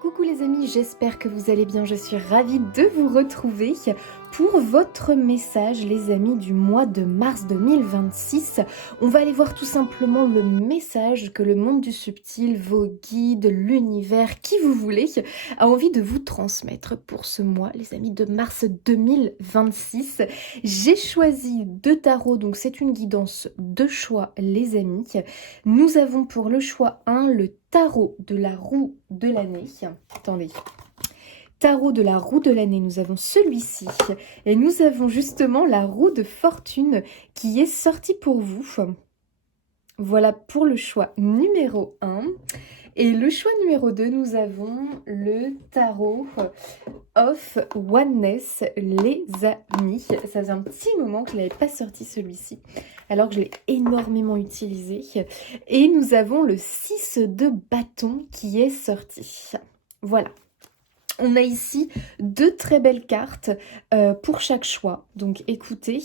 Coucou les amis, j'espère que vous allez bien, je suis ravie de vous retrouver pour votre message les amis du mois de mars 2026. On va aller voir tout simplement le message que le monde du subtil, vos guides, l'univers, qui vous voulez, a envie de vous transmettre pour ce mois les amis de mars 2026. J'ai choisi deux tarots, donc c'est une guidance de choix les amis. Nous avons pour le choix 1 le tarot de la roue de l'année. Attendez. Tarot de la roue de l'année, nous avons celui-ci. Et nous avons justement la roue de fortune qui est sortie pour vous. Voilà pour le choix numéro 1. Et le choix numéro 2, nous avons le tarot of Oneness, les amis. Ça faisait un petit moment que je n'avais pas sorti celui-ci, alors que je l'ai énormément utilisé. Et nous avons le 6 de bâton qui est sorti. Voilà. On a ici deux très belles cartes pour chaque choix. Donc écoutez,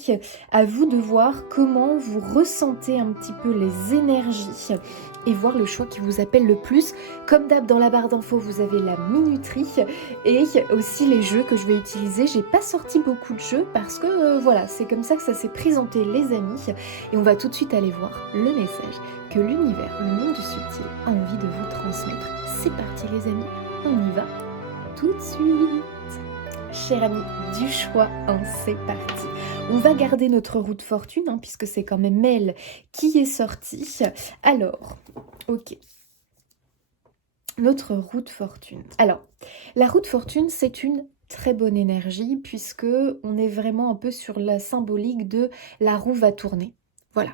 à vous de voir comment vous ressentez un petit peu les énergies et voir le choix qui vous appelle le plus. Comme d'hab, dans la barre d'infos, vous avez la minuterie et aussi les jeux que je vais utiliser. J'ai pas sorti beaucoup de jeux parce que voilà, c'est comme ça que ça s'est présenté les amis. Et on va tout de suite aller voir le message que l'univers, le monde du subtil, a envie de vous transmettre. C'est parti les amis, on y va tout de suite. Cher ami du choix 1, c'est parti. On va garder notre roue de fortune, puisque c'est quand même elle qui est sortie. Alors, ok. Notre roue de fortune. Alors, la roue de fortune, c'est une très bonne énergie, puisque on est vraiment un peu sur la symbolique de la roue va tourner. Voilà,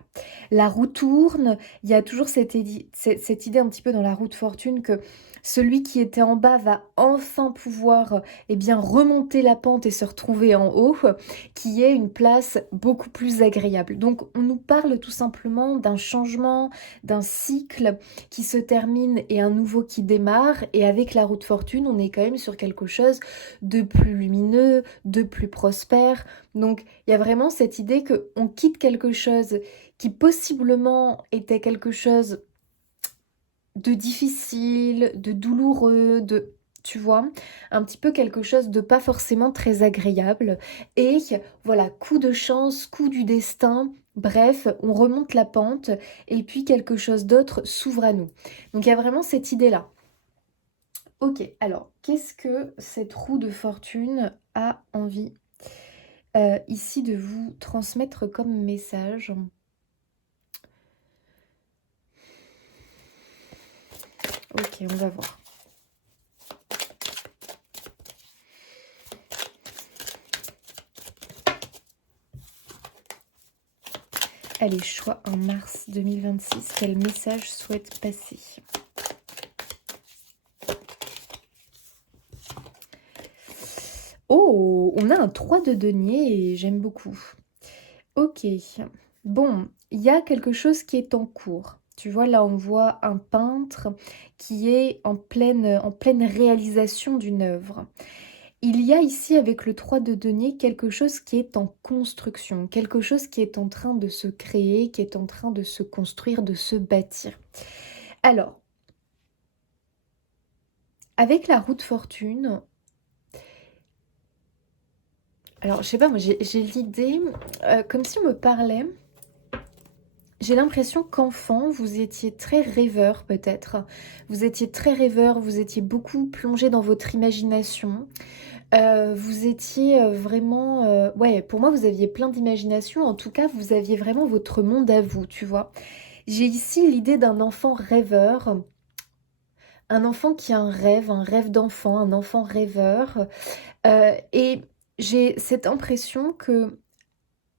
la roue tourne, il y a toujours cette idée un petit peu dans la roue de fortune que celui qui était en bas va enfin pouvoir remonter la pente et se retrouver en haut, qui est une place beaucoup plus agréable. Donc on nous parle tout simplement d'un changement, d'un cycle qui se termine et un nouveau qui démarre. Et avec la roue de fortune, on est quand même sur quelque chose de plus lumineux, de plus prospère. Donc il y a vraiment cette idée qu'on quitte quelque chose qui possiblement était quelque chose de difficile, de douloureux, tu vois, un petit peu quelque chose de pas forcément très agréable. Et voilà, coup de chance, coup du destin, bref, on remonte la pente et puis quelque chose d'autre s'ouvre à nous. Donc il y a vraiment cette idée-là. Ok, alors, qu'est-ce que cette roue de fortune a envie ici de vous transmettre comme message? Ok, on va voir. Allez, choix en mars 2026. Quel message souhaite passer? Oh, on a un 3 de denier et j'aime beaucoup. Ok, bon, il y a quelque chose qui est en cours. Tu vois, là, on voit un peintre qui est en pleine réalisation d'une œuvre. Il y a ici, avec le 3 de denier, quelque chose qui est en construction, quelque chose qui est en train de se créer, qui est en train de se construire, de se bâtir. Alors, avec la roue de fortune, alors je sais pas, moi j'ai l'idée, comme si on me parlait, j'ai l'impression qu'enfant, vous étiez très rêveur peut-être. Vous étiez très rêveur, vous étiez beaucoup plongé dans votre imagination. Vous étiez vraiment... ouais, pour moi, vous aviez plein d'imagination. En tout cas, vous aviez vraiment votre monde à vous, tu vois. J'ai ici l'idée d'un enfant rêveur. Un enfant qui a un rêve d'enfant, un enfant rêveur. Et j'ai cette impression que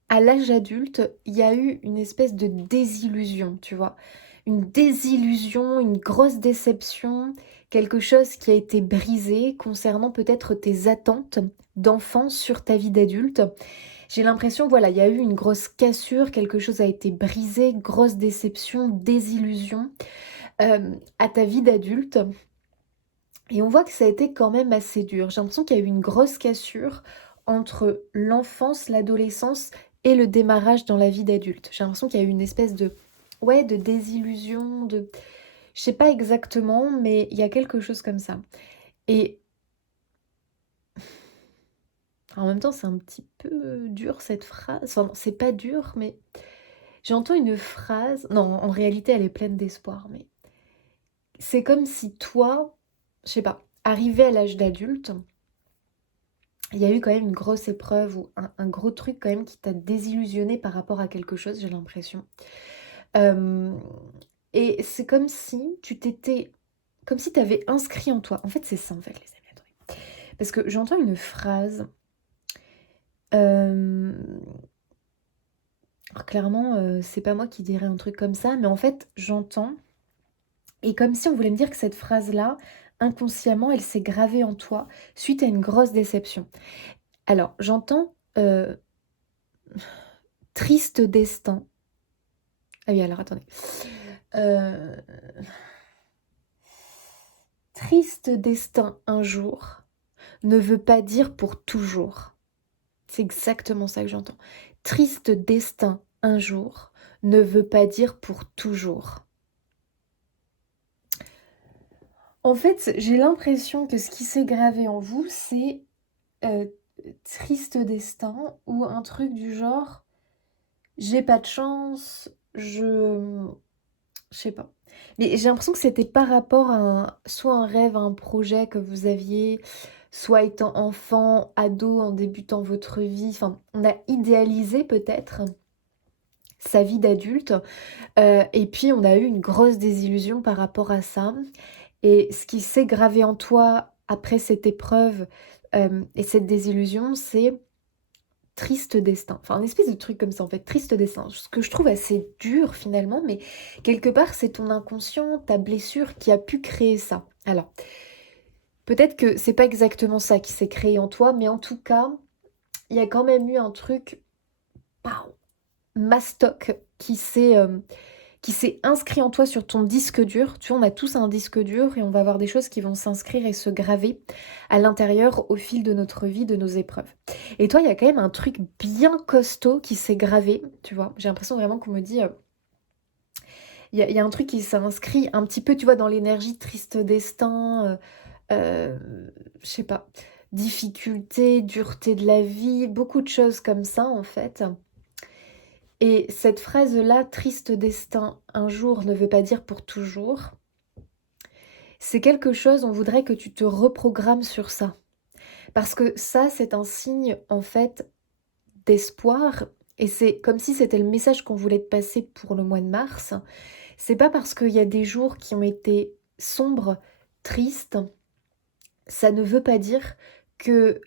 à l'âge adulte, il y a eu une espèce de désillusion, tu vois. Une désillusion, une grosse déception, quelque chose qui a été brisé concernant peut-être tes attentes d'enfant sur ta vie d'adulte. J'ai l'impression, voilà, il y a eu une grosse cassure, quelque chose a été brisé, grosse déception, désillusion à ta vie d'adulte. Et on voit que ça a été quand même assez dur. J'ai l'impression qu'il y a eu une grosse cassure entre l'enfance, l'adolescence et le démarrage dans la vie d'adulte. J'ai l'impression qu'il y a eu une espèce de, ouais, de désillusion, de... Je sais pas exactement, mais il y a quelque chose comme ça. Et en même temps, c'est un petit peu dur cette phrase. Enfin, non, c'est pas dur, mais j'entends une phrase. Non, en réalité, elle est pleine d'espoir, mais c'est comme si toi, je sais pas, arrivé à l'âge d'adulte, il y a eu quand même une grosse épreuve ou un gros truc quand même qui t'a désillusionné par rapport à quelque chose, j'ai l'impression. Euh, et c'est comme si tu t'étais, comme si tu avais inscrit en toi. En fait, c'est ça en fait, les amis. Attendez. Parce que j'entends une phrase. euh, alors clairement, c'est pas moi qui dirais un truc comme ça, mais en fait, j'entends. Et comme si on voulait me dire que cette phrase-là, inconsciemment, elle s'est gravée en toi suite à une grosse déception. Alors, j'entends triste destin. Ah oui, alors attendez. Euh, Triste destin un jour ne veut pas dire pour toujours. C'est exactement ça que j'entends. Triste destin un jour ne veut pas dire pour toujours. En fait, j'ai l'impression que ce qui s'est gravé en vous, c'est euh, triste destin ou un truc du genre j'ai pas de chance, je sais pas. Mais j'ai l'impression que c'était par rapport à soit un rêve, à un projet que vous aviez, soit étant enfant, ado, en débutant votre vie. Enfin, on a idéalisé peut-être sa vie d'adulte. Et puis on a eu une grosse désillusion par rapport à ça. Et ce qui s'est gravé en toi après cette épreuve et cette désillusion, c'est triste destin. Enfin, un espèce de truc comme ça en fait, triste destin. Ce que je trouve assez dur finalement, mais quelque part c'est ton inconscient, ta blessure qui a pu créer ça. Alors, peut-être que c'est pas exactement ça qui s'est créé en toi, mais en tout cas, il y a quand même eu un truc, pow, mastoc qui s'est inscrit en toi sur ton disque dur. Tu vois, on a tous un disque dur et on va avoir des choses qui vont s'inscrire et se graver à l'intérieur au fil de notre vie, de nos épreuves. Et toi, il y a quand même un truc bien costaud qui s'est gravé, tu vois. J'ai l'impression vraiment qu'on me dit, il y a un truc qui s'est inscrit un petit peu, tu vois, dans l'énergie triste destin, je sais pas, difficulté, dureté de la vie, beaucoup de choses comme ça en fait. Et cette phrase-là, triste destin, un jour ne veut pas dire pour toujours, c'est quelque chose, on voudrait que tu te reprogrammes sur ça. Parce que ça, c'est un signe, en fait, d'espoir. Et c'est comme si c'était le message qu'on voulait te passer pour le mois de mars. C'est pas parce qu'il y a des jours qui ont été sombres, tristes, ça ne veut pas dire que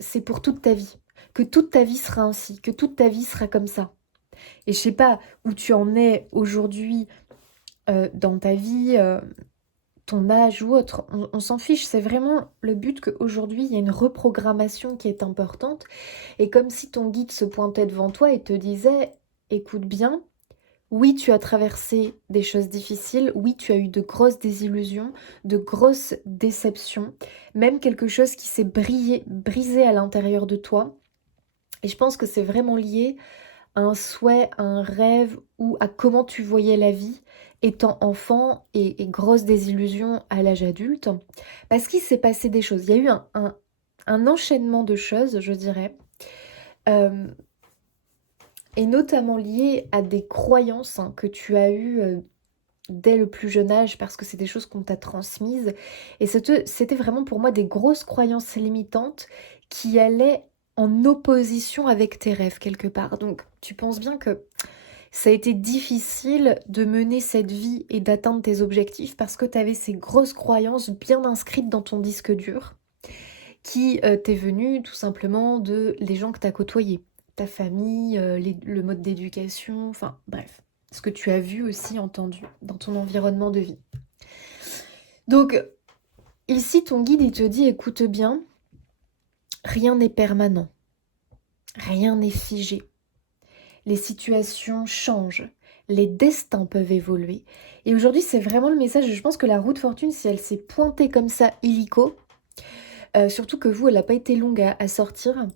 c'est pour toute ta vie. Que toute ta vie sera ainsi, que toute ta vie sera comme ça. Et je sais pas où tu en es aujourd'hui dans ta vie, ton âge ou autre, on s'en fiche. C'est vraiment le but qu'aujourd'hui, il y a une reprogrammation qui est importante. Et comme si ton guide se pointait devant toi et te disait, écoute bien, oui, tu as traversé des choses difficiles, oui, tu as eu de grosses désillusions, de grosses déceptions, même quelque chose qui s'est brisé à l'intérieur de toi. Et je pense que c'est vraiment lié un souhait, un rêve ou à comment tu voyais la vie étant enfant et grosse désillusion à l'âge adulte. Parce qu'il s'est passé des choses. Il y a eu un enchaînement de choses, je dirais, euh, et notamment lié à des croyances que tu as eues dès le plus jeune âge parce que c'est des choses qu'on t'a transmises. Et c'était vraiment pour moi des grosses croyances limitantes qui allaient en opposition avec tes rêves quelque part. Donc tu penses bien que ça a été difficile de mener cette vie et d'atteindre tes objectifs parce que tu avais ces grosses croyances bien inscrites dans ton disque dur qui t'est venu tout simplement de les gens que tu as côtoyés, ta famille, le mode d'éducation, enfin bref, ce que tu as vu aussi, entendu dans ton environnement de vie. Donc ici, ton guide, il te dit, écoute bien, rien n'est permanent, rien n'est figé. Les situations changent, les destins peuvent évoluer. Et aujourd'hui, c'est vraiment le message. Je pense que la roue de fortune, si elle s'est pointée comme ça, illico, surtout que vous, elle n'a pas été longue à sortir,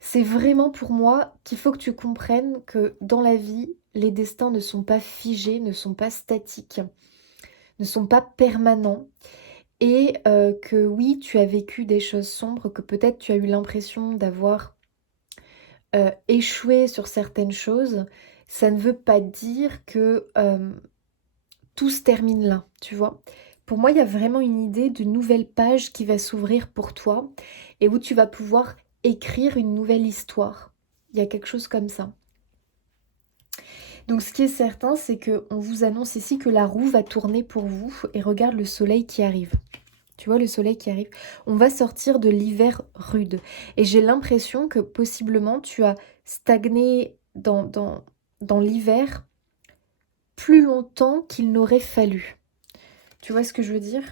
c'est vraiment pour moi qu'il faut que tu comprennes que dans la vie, les destins ne sont pas figés, ne sont pas statiques, ne sont pas permanents. et que oui, tu as vécu des choses sombres, que peut-être tu as eu l'impression d'avoir échoué sur certaines choses. Ça ne veut pas dire que tout se termine là, tu vois. Pour moi, il y a vraiment une idée de nouvelle page qui va s'ouvrir pour toi et où tu vas pouvoir écrire une nouvelle histoire. Il y a quelque chose comme ça. Donc ce qui est certain, c'est qu'on vous annonce ici que la roue va tourner pour vous et regarde le soleil qui arrive. Tu vois le soleil qui arrive. On va sortir de l'hiver rude. Et j'ai l'impression que possiblement tu as stagné dans l'hiver plus longtemps qu'il n'aurait fallu. Tu vois ce que je veux dire?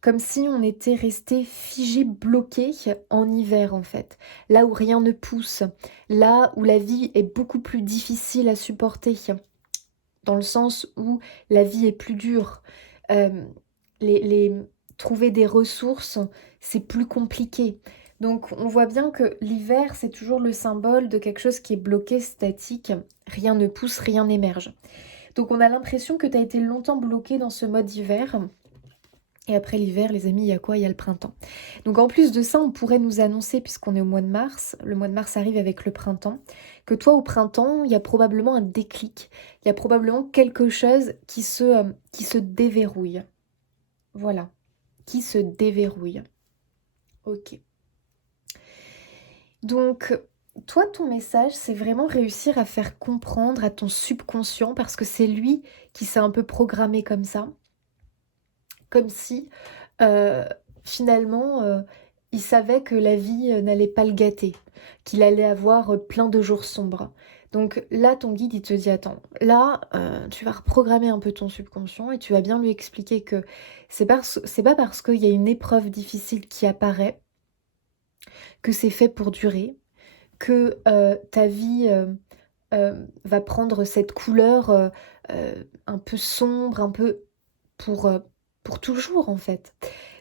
Comme si on était resté figé, bloqué en hiver en fait. Là où rien ne pousse. Là où la vie est beaucoup plus difficile à supporter. Dans le sens où la vie est plus dure. Euh, les trouver des ressources, c'est plus compliqué. Donc on voit bien que l'hiver, c'est toujours le symbole de quelque chose qui est bloqué, statique. Rien ne pousse, rien n'émerge. Donc on a l'impression que tu as été longtemps bloqué dans ce mode hiver. Et après l'hiver, les amis, il y a quoi? Il y a le printemps. Donc en plus de ça, on pourrait nous annoncer, puisqu'on est au mois de mars, le mois de mars arrive avec le printemps, que toi au printemps, il y a probablement un déclic. Il y a probablement quelque chose qui se déverrouille. Voilà, qui se déverrouille. Ok. Donc, toi, ton message, c'est vraiment réussir à faire comprendre à ton subconscient, parce que c'est lui qui s'est un peu programmé comme ça, comme si euh, finalement il savait que la vie n'allait pas le gâter, qu'il allait avoir plein de jours sombres. Donc là, ton guide, il te dit, attends, là, tu vas reprogrammer un peu ton subconscient et tu vas bien lui expliquer que c'est pas parce qu'il y a une épreuve difficile qui apparaît que c'est fait pour durer, que ta vie va prendre cette couleur un peu sombre, un peu pour, euh, pour toujours en fait.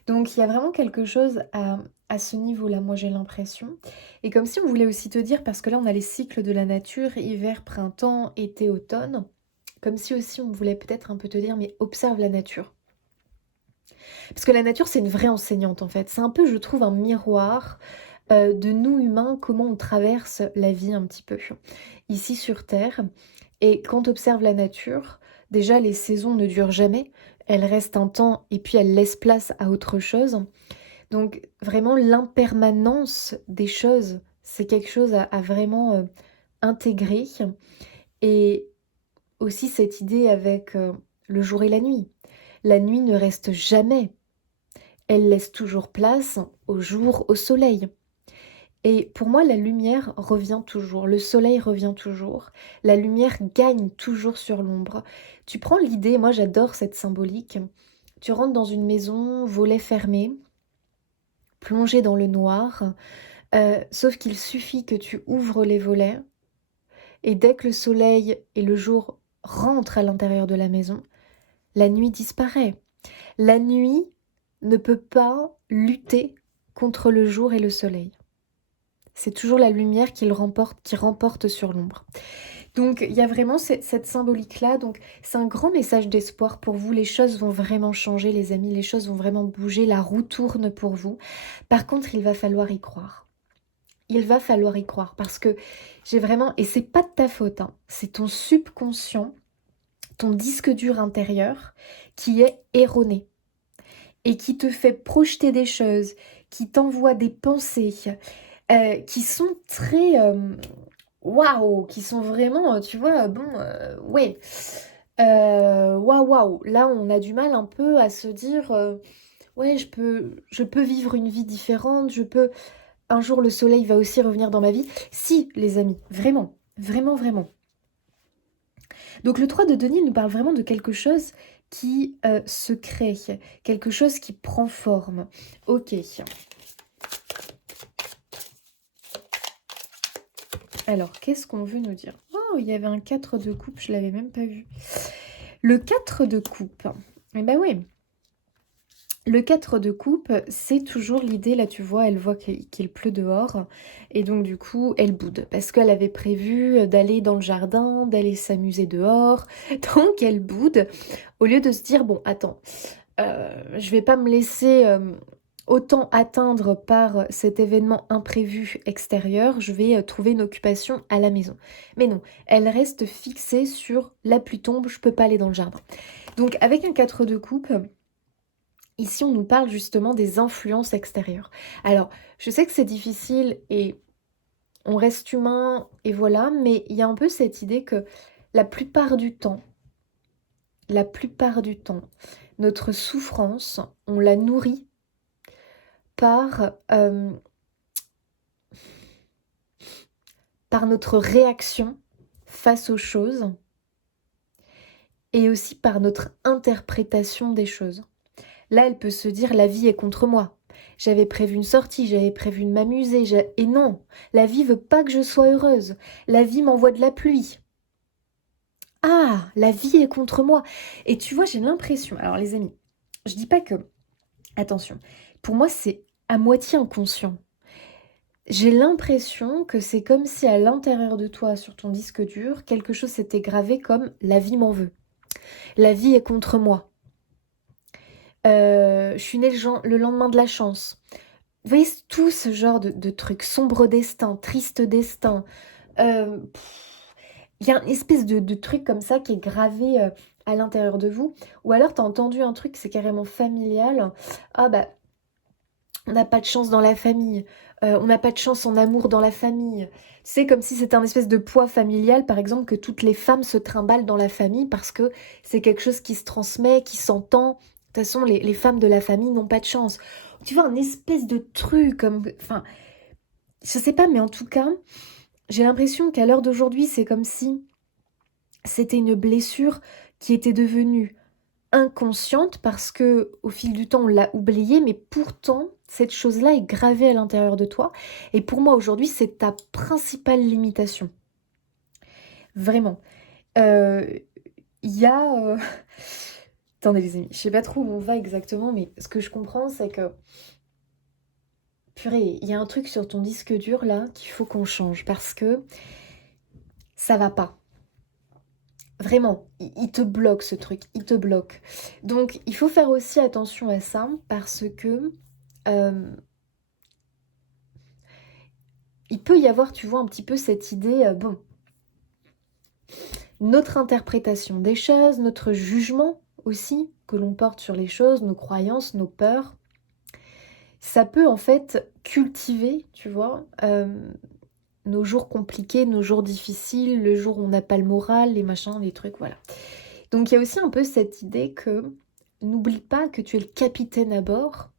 Donc il y a vraiment quelque chose à ce niveau-là, moi j'ai l'impression. Et comme si on voulait aussi te dire, parce que là on a les cycles de la nature, hiver, printemps, été, automne, comme si aussi on voulait peut-être un peu te dire, mais observe la nature. Parce que la nature c'est une vraie enseignante en fait. C'est un peu, je trouve, un miroir de nous humains, comment on traverse la vie un petit peu ici sur Terre. Et quand tu observes la nature, déjà les saisons ne durent jamais, elles restent un temps et puis elles laissent place à autre chose. Donc vraiment l'impermanence des choses, c'est quelque chose à vraiment intégrer. Et aussi cette idée avec le jour et la nuit. La nuit ne reste jamais, elle laisse toujours place au jour, au soleil. Et pour moi, la lumière revient toujours, le soleil revient toujours, la lumière gagne toujours sur l'ombre. Tu prends l'idée, moi j'adore cette symbolique, tu rentres dans une maison, volets fermés, plongé dans le noir, sauf qu'il suffit que tu ouvres les volets, et dès que le soleil et le jour rentrent à l'intérieur de la maison, la nuit disparaît. La nuit ne peut pas lutter contre le jour et le soleil. C'est toujours la lumière qui remporte sur l'ombre. Donc il y a vraiment cette symbolique-là. Donc c'est un grand message d'espoir pour vous. Les choses vont vraiment changer, les amis. Les choses vont vraiment bouger. La roue tourne pour vous. Par contre, il va falloir y croire. Il va falloir y croire parce que j'ai vraiment... Et c'est pas de ta faute, hein, c'est ton subconscient, ton disque dur intérieur qui est erroné et qui te fait projeter des choses, qui t'envoie des pensées qui sont très... waouh, qui sont vraiment, tu vois, bon, ouais. Waouh, waouh. Là, on a du mal un peu à se dire, ouais, je peux vivre une vie différente, je peux... Un jour, le soleil va aussi revenir dans ma vie. Si, les amis, vraiment, vraiment, vraiment. Donc le 3 de denier nous parle vraiment de quelque chose qui se crée, quelque chose qui prend forme. Ok. Alors, qu'est-ce qu'on veut nous dire? Oh, il y avait un 4 de coupe, je l'avais même pas vu. Le 4 de coupe. Eh ben oui. Le 4 de coupe, c'est toujours l'idée, là tu vois, elle voit qu'il pleut dehors. Et donc du coup, elle boude. Parce qu'elle avait prévu d'aller dans le jardin, d'aller s'amuser dehors. Donc elle boude. Au lieu de se dire, bon, attends, je vais pas me laisser autant atteindre par cet événement imprévu extérieur, je vais trouver une occupation à la maison. Mais non, elle reste fixée sur la pluie tombe, je peux pas aller dans le jardin. Donc avec un 4 de coupe, ici on nous parle justement des influences extérieures. Alors, je sais que c'est difficile et on reste humain et voilà, mais il y a un peu cette idée que la plupart du temps, la plupart du temps, notre souffrance, on la nourrit par, par notre réaction face aux choses et aussi par notre interprétation des choses. Là, elle peut se dire, la vie est contre moi. J'avais prévu une sortie, j'avais prévu de m'amuser, et non, la vie veut pas que je sois heureuse. La vie m'envoie de la pluie. Ah, la vie est contre moi. Et tu vois, j'ai l'impression, alors les amis, je dis pas que, attention, pour moi c'est à moitié inconscient. J'ai l'impression que c'est comme si à l'intérieur de toi, sur ton disque dur, quelque chose s'était gravé comme la vie m'en veut. La vie est contre moi. Je suis née le lendemain de la chance. Vous voyez, tout ce genre de trucs, sombre destin, triste destin. Il y a une espèce de truc comme ça qui est gravé à l'intérieur de vous. Ou alors t'as entendu un truc, c'est carrément familial. Ah bah, on n'a pas de chance dans la famille. On n'a pas de chance en amour dans la famille. C'est comme si c'était un espèce de poids familial, par exemple, que toutes les femmes se trimballent dans la famille parce que c'est quelque chose qui se transmet, qui s'entend. De toute façon, les femmes de la famille n'ont pas de chance. Tu vois, un espèce de truc comme... Enfin, je sais pas, mais en tout cas, j'ai l'impression qu'à l'heure d'aujourd'hui, c'est comme si c'était une blessure qui était devenue inconsciente parce que au fil du temps, on l'a oubliée, mais pourtant, cette chose-là est gravée à l'intérieur de toi. Et pour moi, aujourd'hui, c'est ta principale limitation. Vraiment. Il y a... Attendez les amis, je sais pas trop où on va exactement, mais ce que je comprends, c'est que... Purée, il y a un truc sur ton disque dur là qu'il faut qu'on change parce que ça va pas. Vraiment, il te bloque ce truc, il te bloque. Donc il faut faire aussi attention à ça parce que il peut y avoir, tu vois, un petit peu cette idée, bon, notre interprétation des choses, notre jugement aussi que l'on porte sur les choses, nos croyances, nos peurs, ça peut en fait cultiver, tu vois, nos jours compliqués, nos jours difficiles, le jour où on n'a pas le moral, les machins, les trucs, voilà. Donc il y a aussi un peu cette idée que n'oublie pas que tu es le capitaine à bord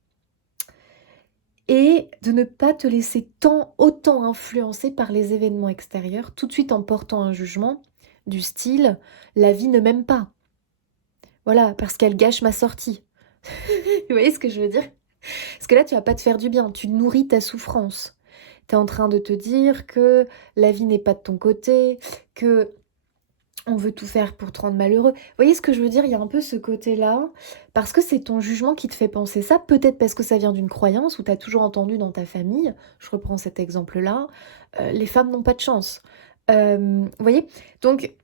et de ne pas te laisser autant influencer par les événements extérieurs, tout de suite en portant un jugement du style «la vie ne m'aime pas». Voilà, parce qu'elle gâche ma sortie. Vous voyez ce que je veux dire? Parce que là, tu vas pas te faire du bien, tu nourris ta souffrance. Tu es en train de te dire que la vie n'est pas de ton côté, que on veut tout faire pour te rendre malheureux. Vous voyez ce que je veux dire? Il y a un peu ce côté-là, parce que c'est ton jugement qui te fait penser ça, peut-être parce que ça vient d'une croyance où tu as toujours entendu dans ta famille, je reprends cet exemple-là, les femmes n'ont pas de chance. Vous voyez? Donc,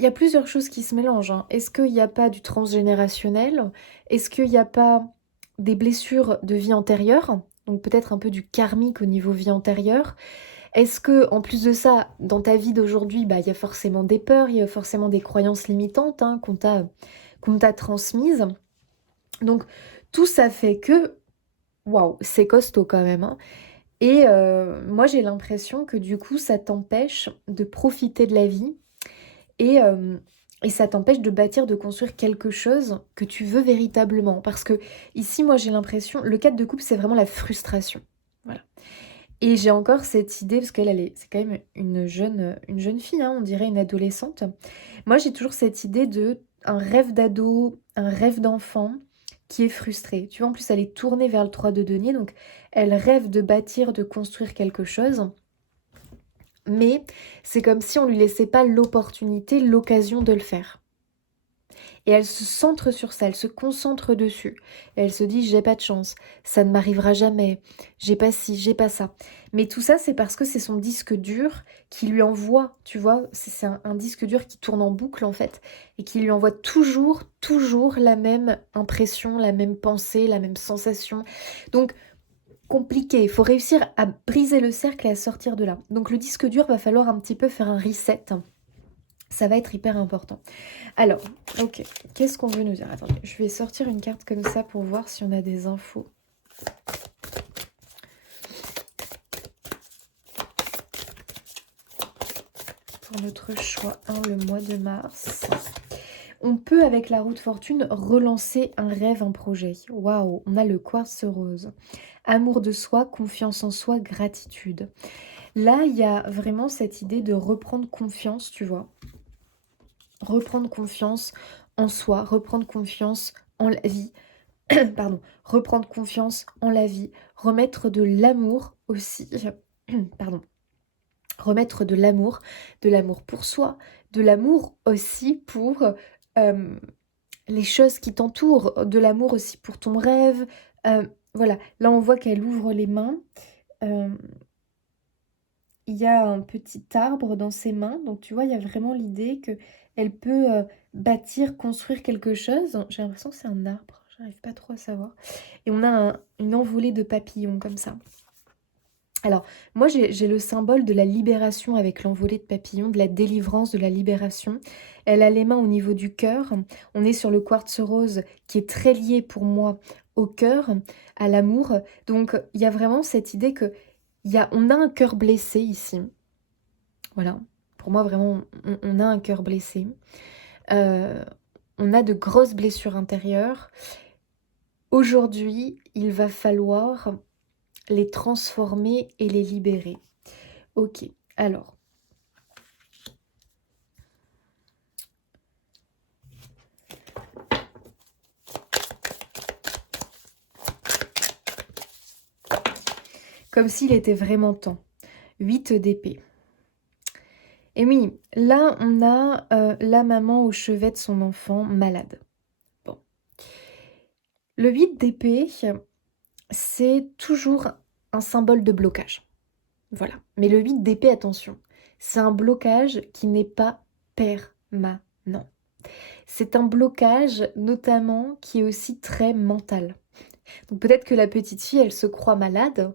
il y a plusieurs choses qui se mélangent, hein. Est-ce qu'il n'y a pas du transgénérationnel? Est-ce qu'il n'y a pas des blessures de vie antérieure? Donc peut-être un peu du karmique au niveau vie antérieure. Est-ce que, en plus de ça, dans ta vie d'aujourd'hui, bah, il y a forcément des peurs, il y a forcément des croyances limitantes hein, qu'on t'a transmises. Donc, tout ça fait que, waouh, c'est costaud quand même, hein. Et moi, j'ai l'impression que du coup, ça t'empêche de profiter de la vie et, ça t'empêche de bâtir, de construire quelque chose que tu veux véritablement. Parce que ici, moi, j'ai l'impression, le cadre de couple, c'est vraiment la frustration. Voilà. Et j'ai encore cette idée, parce c'est quand même une jeune fille, hein, on dirait une adolescente. Moi, j'ai toujours cette idée de un rêve d'ado, un rêve d'enfant qui est frustré. Tu vois, en plus, elle est tournée vers le 3 de denier, donc elle rêve de bâtir, de construire quelque chose. Mais c'est comme si on lui laissait pas l'opportunité, l'occasion de le faire. Et elle se centre sur ça, elle se concentre dessus. Et elle se dit, j'ai pas de chance, ça ne m'arrivera jamais, j'ai pas ci, j'ai pas ça. Mais tout ça, c'est parce que c'est son disque dur qui lui envoie, tu vois, c'est un disque dur qui tourne en boucle en fait, et qui lui envoie toujours la même impression, la même pensée, la même sensation. Donc, compliqué, il faut réussir à briser le cercle et à sortir de là. Donc le disque dur, va falloir un petit peu faire un reset. Ça va être hyper important. Alors, ok, qu'est-ce qu'on veut nous dire? Attendez, je vais sortir une carte comme ça pour voir si on a des infos. Pour notre choix 1, le mois de mars. On peut, avec la roue de fortune, relancer un rêve, un projet. Waouh, on a le quartz rose. Amour de soi, confiance en soi, gratitude. Là, il y a vraiment cette idée de reprendre confiance, tu vois. Reprendre confiance en soi, reprendre confiance en la vie. Pardon, reprendre confiance en la vie. Remettre de l'amour aussi. Pardon. Remettre de l'amour pour soi, de l'amour aussi pour les choses qui t'entourent, de l'amour aussi pour ton rêve. Voilà, là on voit qu'elle ouvre les mains. Il y a un petit arbre dans ses mains, donc tu vois, il y a vraiment l'idée que elle peut bâtir, construire quelque chose. J'ai l'impression que c'est un arbre, j'arrive pas trop à savoir. Et on a une envolée de papillons comme ça. Alors, moi j'ai le symbole de la libération avec l'envolée de papillons, de la délivrance, de la libération. Elle a les mains au niveau du cœur. On est sur le quartz rose qui est très lié pour moi au cœur, à l'amour. Donc, il y a vraiment cette idée que on a un cœur blessé ici. Voilà, pour moi vraiment, on a un cœur blessé. On a de grosses blessures intérieures. Aujourd'hui, il va falloir les transformer et les libérer. Ok, alors. Comme s'il était vraiment temps. 8 d'épée. Et oui, là, on a la maman au chevet de son enfant malade. Bon. Le 8 d'épée, c'est toujours un symbole de blocage. Voilà. Mais le 8 d'épée, attention, c'est un blocage qui n'est pas permanent. C'est un blocage notamment qui est aussi très mental. Donc peut-être que la petite fille, elle se croit malade,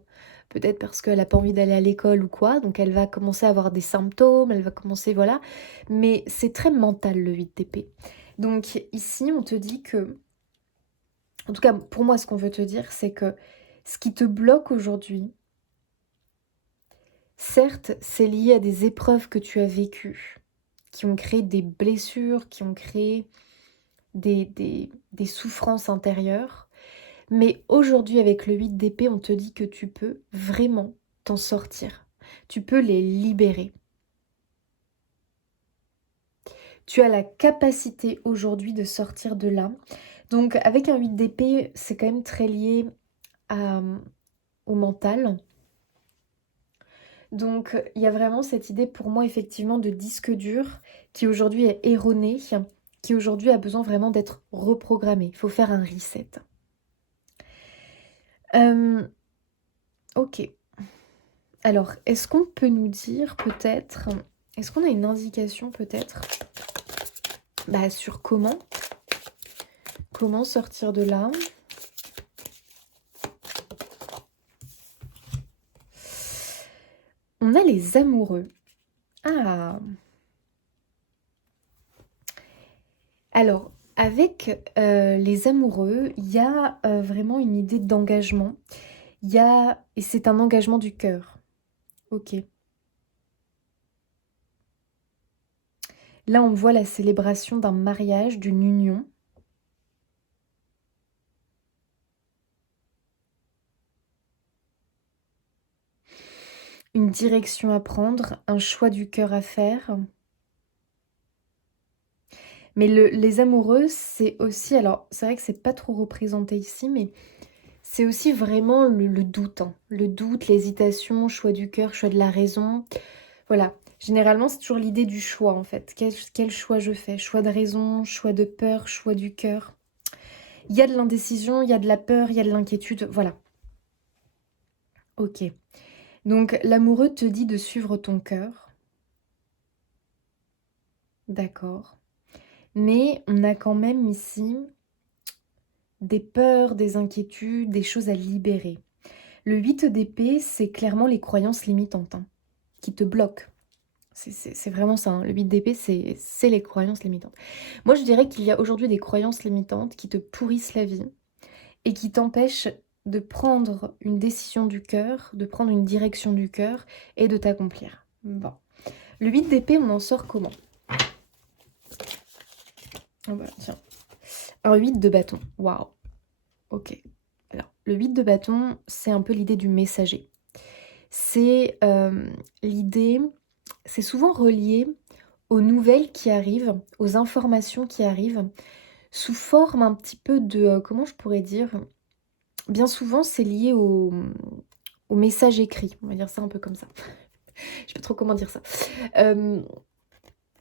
peut-être parce qu'elle n'a pas envie d'aller à l'école ou quoi, donc elle va commencer à avoir des symptômes, elle va commencer, voilà. Mais c'est très mental le 8 d'épée. Donc ici, on te dit que, en tout cas pour moi, ce qu'on veut te dire, c'est que ce qui te bloque aujourd'hui, certes, c'est lié à des épreuves que tu as vécues, qui ont créé des blessures, qui ont créé des souffrances intérieures. Mais aujourd'hui, avec le 8 d'épée, on te dit que tu peux vraiment t'en sortir. Tu peux les libérer. Tu as la capacité aujourd'hui de sortir de là. Donc avec un 8 d'épée, c'est quand même très lié au mental. Donc il y a vraiment cette idée pour moi effectivement de disque dur qui aujourd'hui est erroné, qui aujourd'hui a besoin vraiment d'être reprogrammé. Il faut faire un reset. Ok. Alors, est-ce qu'on peut nous dire peut-être, est-ce qu'on a une indication peut-être sur comment sortir de là? On a les amoureux. Ah. Alors, avec les amoureux, il y a vraiment une idée d'engagement. Et c'est un engagement du cœur. Ok. Là, on voit la célébration d'un mariage, d'une union. Une direction à prendre, un choix du cœur à faire. Mais les amoureux, c'est aussi, alors c'est vrai que c'est pas trop représenté ici, mais c'est aussi vraiment le doute. Le doute, l'hésitation, choix du cœur, choix de la raison. Voilà, Généralement, c'est toujours l'idée du choix, en fait. Quel choix je fais? Choix de raison, choix de peur, choix du cœur. Il y a de l'indécision, il y a de la peur, il y a de l'inquiétude, voilà. Ok. Donc, l'amoureux te dit de suivre ton cœur. D'accord. Mais on a quand même ici des peurs, des inquiétudes, des choses à libérer. Le 8 d'épée, c'est clairement les croyances limitantes hein, qui te bloquent. C'est vraiment ça, hein. Le 8 d'épée, c'est les croyances limitantes. Moi, je dirais qu'il y a aujourd'hui des croyances limitantes qui te pourrissent la vie et qui t'empêchent de prendre une décision du cœur, de prendre une direction du cœur et de t'accomplir. Bon. Le 8 d'épée, on en sort comment? Oh bah, tiens. Un 8 de bâton. Waouh. Ok. Alors, le 8 de bâton, c'est un peu l'idée du messager. C'est l'idée, c'est souvent relié aux nouvelles qui arrivent, aux informations qui arrivent, sous forme un petit peu de, comment je pourrais dire, bien souvent c'est lié au message écrit, on va dire ça un peu comme ça. Je sais pas trop comment dire ça.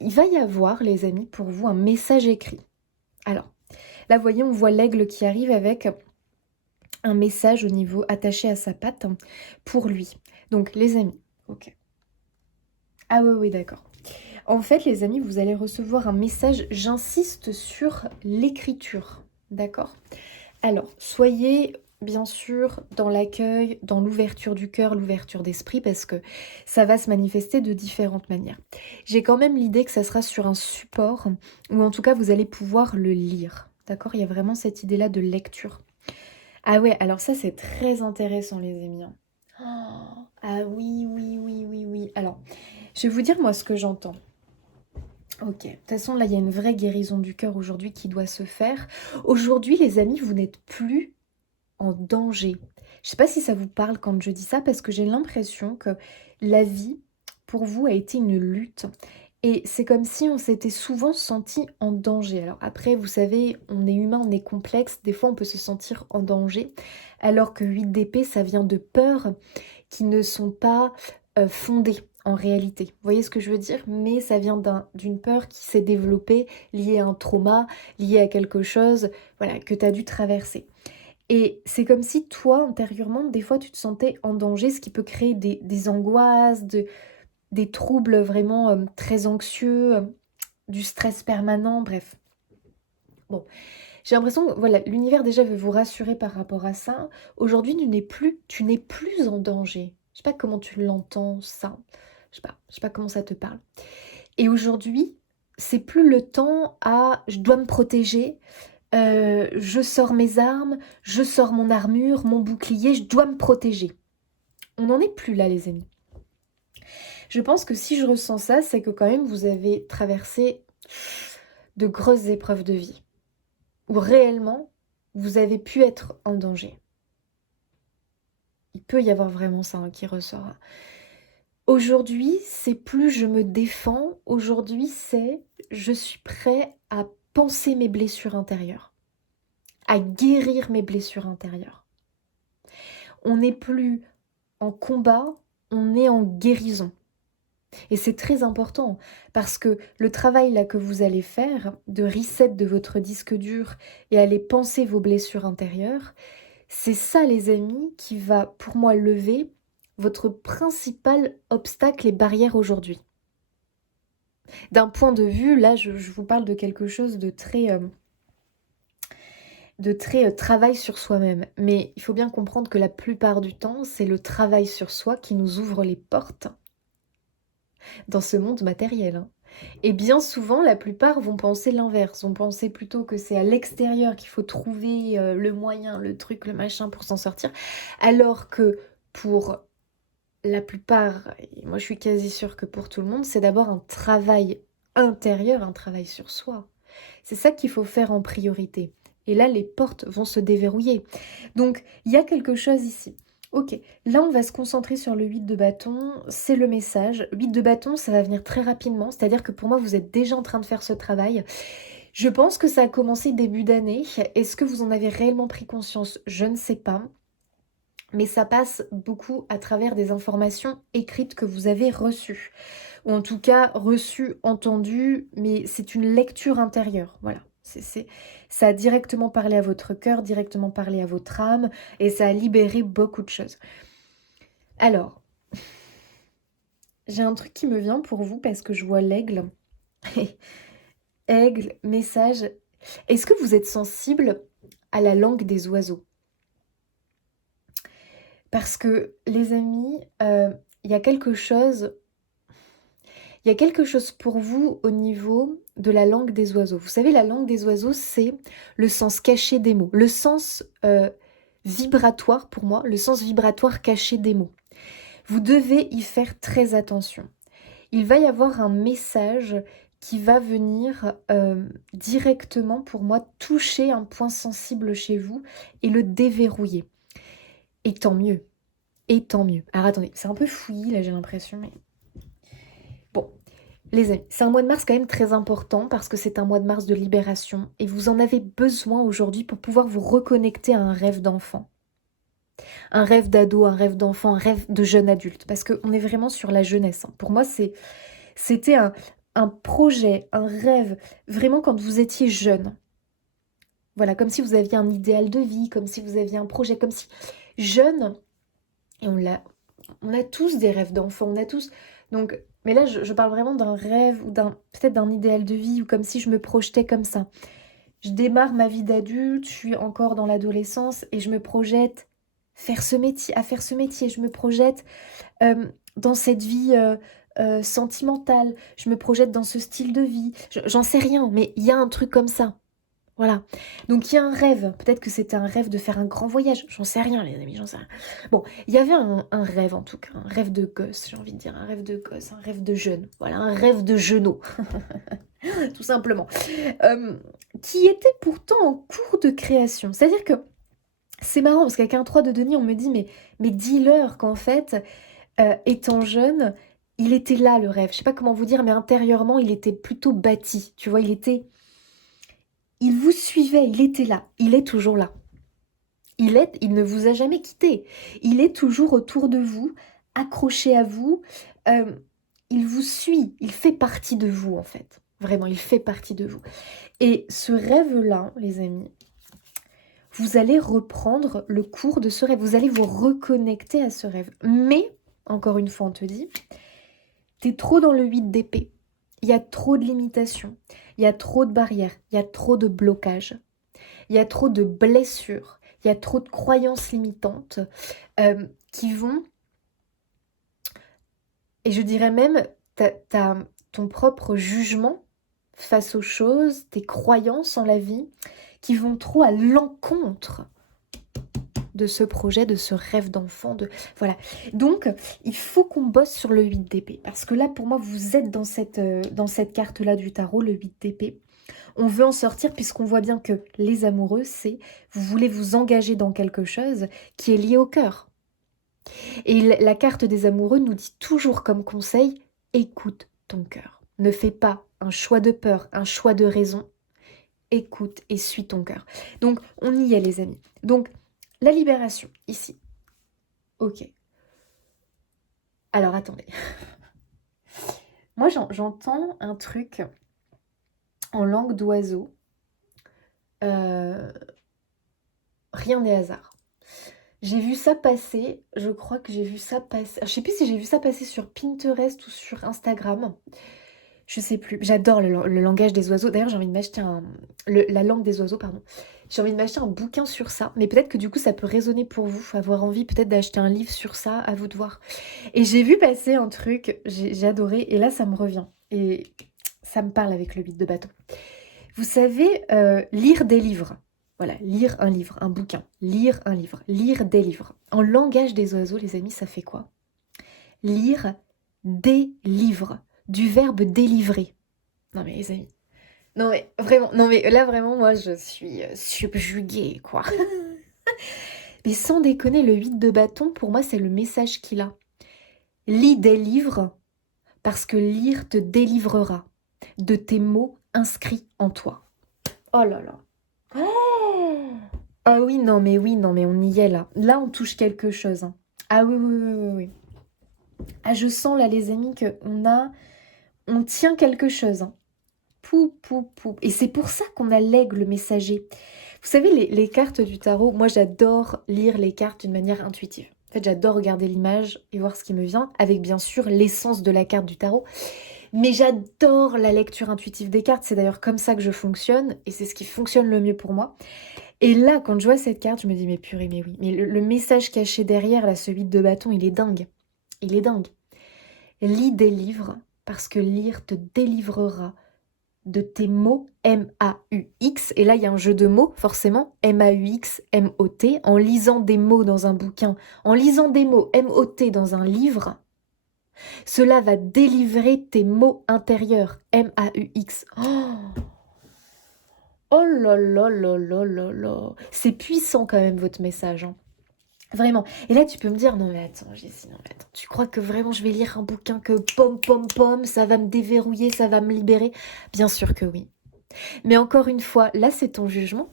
Il va y avoir, les amis, pour vous, un message écrit. Alors, là, vous voyez, on voit l'aigle qui arrive avec un message au niveau attaché à sa patte pour lui. Donc, les amis, ok. Ah oui, d'accord. En fait, les amis, vous allez recevoir un message, j'insiste sur l'écriture, d'accord? Alors, soyez bien sûr dans l'accueil, dans l'ouverture du cœur, l'ouverture d'esprit, parce que ça va se manifester de différentes manières. J'ai quand même l'idée que ça sera sur un support, ou en tout cas, vous allez pouvoir le lire, d'accord? Il y a vraiment cette idée-là de lecture. Ah ouais, alors ça, c'est très intéressant, les amis. Ah oui, oui, oui, oui, oui. Alors, je vais vous dire, moi, ce que j'entends. Ok, de toute façon, là, il y a une vraie guérison du cœur aujourd'hui qui doit se faire. Aujourd'hui, les amis, vous n'êtes plus en danger. Je ne sais pas si ça vous parle quand je dis ça, parce que j'ai l'impression que la vie, pour vous, a été une lutte. Et c'est comme si on s'était souvent senti en danger. Alors après, vous savez, on est humain, on est complexe. Des fois, on peut se sentir en danger. Alors que 8 d'épée, ça vient de peurs qui ne sont pas fondées en réalité. Vous voyez ce que je veux dire? Mais ça vient d'une peur qui s'est développée, liée à un trauma, liée à quelque chose voilà, que tu as dû traverser. Et c'est comme si toi, intérieurement, des fois, tu te sentais en danger, ce qui peut créer des angoisses, des troubles vraiment très anxieux, du stress permanent, bref. Bon, j'ai l'impression que voilà, l'univers déjà veut vous rassurer par rapport à ça. Aujourd'hui, tu n'es plus en danger. Je sais pas comment tu l'entends, ça. Je sais pas comment ça te parle. Et aujourd'hui, c'est plus le temps à je dois me protéger, je sors mes armes, je sors mon armure, mon bouclier, je dois me protéger. On n'en est plus là, les amis. Je pense que si je ressens ça, c'est que quand même vous avez traversé de grosses épreuves de vie, où réellement vous avez pu être en danger. Il peut y avoir vraiment ça qui ressort. Aujourd'hui, c'est plus je me défends, aujourd'hui c'est je suis prêt à penser mes blessures intérieures, à guérir mes blessures intérieures. On n'est plus en combat, on est en guérison. Et c'est très important parce que le travail là que vous allez faire de reset de votre disque dur et aller penser vos blessures intérieures, c'est ça les amis qui va pour moi lever votre principal obstacle et barrière aujourd'hui. D'un point de vue, là je vous parle de quelque chose de très travail sur soi-même. Mais il faut bien comprendre que la plupart du temps, c'est le travail sur soi qui nous ouvre les portes dans ce monde matériel. Hein. Et bien souvent, la plupart vont penser l'inverse, vont penser plutôt que c'est à l'extérieur qu'il faut trouver le moyen, le truc, le machin pour s'en sortir, alors que pour la plupart, et moi je suis quasi sûre que pour tout le monde, c'est d'abord un travail intérieur, un travail sur soi. C'est ça qu'il faut faire en priorité. Et là, les portes vont se déverrouiller. Donc, il y a quelque chose ici. Ok, là on va se concentrer sur le 8 de bâton, c'est le message. 8 de bâton, ça va venir très rapidement, c'est-à-dire que pour moi vous êtes déjà en train de faire ce travail. Je pense que ça a commencé début d'année. Est-ce que vous en avez réellement pris conscience? Je ne sais pas. mais ça passe beaucoup à travers des informations écrites que vous avez reçues. Ou en tout cas, reçues, entendues, mais c'est une lecture intérieure, voilà. Ça a directement parlé à votre cœur, directement parlé à votre âme, et ça a libéré beaucoup de choses. Alors, j'ai un truc qui me vient pour vous, parce que je vois l'aigle. Aigle, message. Est-ce que vous êtes sensible à la langue des oiseaux? Parce que, les amis, il y a quelque chose pour vous au niveau de la langue des oiseaux. Vous savez, la langue des oiseaux, c'est le sens caché des mots. Le sens vibratoire, pour moi, le sens vibratoire caché des mots. Vous devez y faire très attention. Il va y avoir un message qui va venir directement, pour moi, toucher un point sensible chez vous et le déverrouiller. Et tant mieux. Et tant mieux. Alors attendez, c'est un peu fouillis là, j'ai l'impression, mais... Bon, les amis, c'est un mois de mars quand même très important parce que c'est un mois de mars de libération et vous en avez besoin aujourd'hui pour pouvoir vous reconnecter à un rêve d'enfant. Un rêve d'ado, un rêve d'enfant, un rêve de jeune adulte. Parce qu'on est vraiment sur la jeunesse. Pour moi, c'était un projet, un rêve, vraiment quand vous étiez jeune. Voilà, comme si vous aviez un idéal de vie, comme si vous aviez un projet, comme si jeune, et on a tous des rêves d'enfant, on a tous... Donc, mais là, je parle vraiment d'un rêve ou peut-être d'un idéal de vie ou comme si je me projetais comme ça. Je démarre ma vie d'adulte, je suis encore dans l'adolescence et je me projette à faire ce métier. Je me projette dans cette vie sentimentale. Je me projette dans ce style de vie. J'en sais rien, mais il y a un truc comme ça. Voilà. Donc il y a un rêve. Peut-être que c'était un rêve de faire un grand voyage. J'en sais rien, les amis, j'en sais rien. Bon, il y avait un rêve en tout cas. Un rêve de gosse, j'ai envie de dire. Un rêve de gosse, un rêve de jeune. Voilà, un rêve de jeuneau. Tout simplement. Qui était pourtant en cours de création. C'est-à-dire que c'est marrant parce qu'avec un 3 de Denis, on me dit mais dis-leur qu'en fait, étant jeune, il était là le rêve. Je sais pas comment vous dire, mais intérieurement, il était plutôt bâti. Tu vois, il vous suivait, il était là, il est toujours là. Il ne vous a jamais quitté. Il est toujours autour de vous, accroché à vous. Il vous suit, il fait partie de vous en fait. Vraiment, il fait partie de vous. Et ce rêve-là, les amis, vous allez reprendre le cours de ce rêve. Vous allez vous reconnecter à ce rêve. Mais, encore une fois, on te dit, t'es trop dans le 8 d'épée. Il y a trop de limitations. Il y a trop de barrières. Il y a trop de blocages. Il y a trop de blessures. Il y a trop de croyances limitantes qui vont... Et je dirais même, t'as ton propre jugement face aux choses, tes croyances en la vie, qui vont trop à l'encontre de ce projet, de ce rêve d'enfant. Voilà. Donc, il faut qu'on bosse sur le 8 d'épée. Parce que là, pour moi, vous êtes dans cette carte-là du tarot, le 8 d'épée. On veut en sortir puisqu'on voit bien que les amoureux, c'est vous voulez vous engager dans quelque chose qui est lié au cœur. Et la carte des amoureux nous dit toujours comme conseil, écoute ton cœur. Ne fais pas un choix de peur, un choix de raison. Écoute et suis ton cœur. Donc, on y est, les amis. Donc, la libération, ici. Ok. Alors, attendez. Moi, j'entends un truc en langue d'oiseau. Rien n'est hasard. J'ai vu ça passer, je crois que j'ai vu ça passer... Je sais plus si j'ai vu ça passer sur Pinterest ou sur Instagram. Je sais plus. J'adore le langage des oiseaux. D'ailleurs, j'ai envie de m'acheter la langue des oiseaux, pardon. J'ai envie de m'acheter un bouquin sur ça. Mais peut-être que du coup, ça peut résonner pour vous. Avoir envie peut-être d'acheter un livre sur ça, à vous de voir. Et j'ai vu passer un truc, j'ai adoré. Et là, ça me revient. Et ça me parle avec le 8 de bâton. Vous savez, lire des livres. Voilà, lire un livre, un bouquin. Lire un livre, lire des livres. En langage des oiseaux, les amis, ça fait quoi? Lire des livres. Du verbe délivrer. Non mais les amis, non mais vraiment, non mais là vraiment moi je suis subjuguée quoi. Mais sans déconner, le 8 de bâton pour moi c'est le message qu'il a. Lis des livres parce que lire te délivrera de tes mots inscrits en toi. Oh là là. Oh Ah oui, non, mais on y est là. Là, on touche quelque chose, hein. Ah oui, oui, oui, oui, oui. Ah, je sens là, les amis, que on tient quelque chose, hein. Pou, pou, pou. Et c'est pour ça qu'on a l'aigle messager. Vous savez, les cartes du tarot, moi j'adore lire les cartes d'une manière intuitive. En fait, j'adore regarder l'image et voir ce qui me vient, avec bien sûr l'essence de la carte du tarot. Mais j'adore la lecture intuitive des cartes, c'est d'ailleurs comme ça que je fonctionne, et c'est ce qui fonctionne le mieux pour moi. Et là, quand je vois cette carte, je me dis, mais purée, mais oui. Mais le message caché derrière, là, celui de bâton, il est dingue. Il est dingue. Lis des livres, parce que lire te délivrera de tes mots M-A-U-X. Et là, il y a un jeu de mots, forcément, M-A-U-X, M-O-T. En lisant des mots dans un bouquin, en lisant des mots M-O-T dans un livre, cela va délivrer tes mots intérieurs, M-A-U-X. Oh là là là là là là. C'est puissant quand même votre message, hein. Vraiment. Et là, tu peux me dire, non mais attends, Jessie, non mais attends, tu crois que vraiment je vais lire un bouquin que pom pom pom, ça va me déverrouiller, ça va me libérer? Bien sûr que oui. Mais encore une fois, là, c'est ton jugement.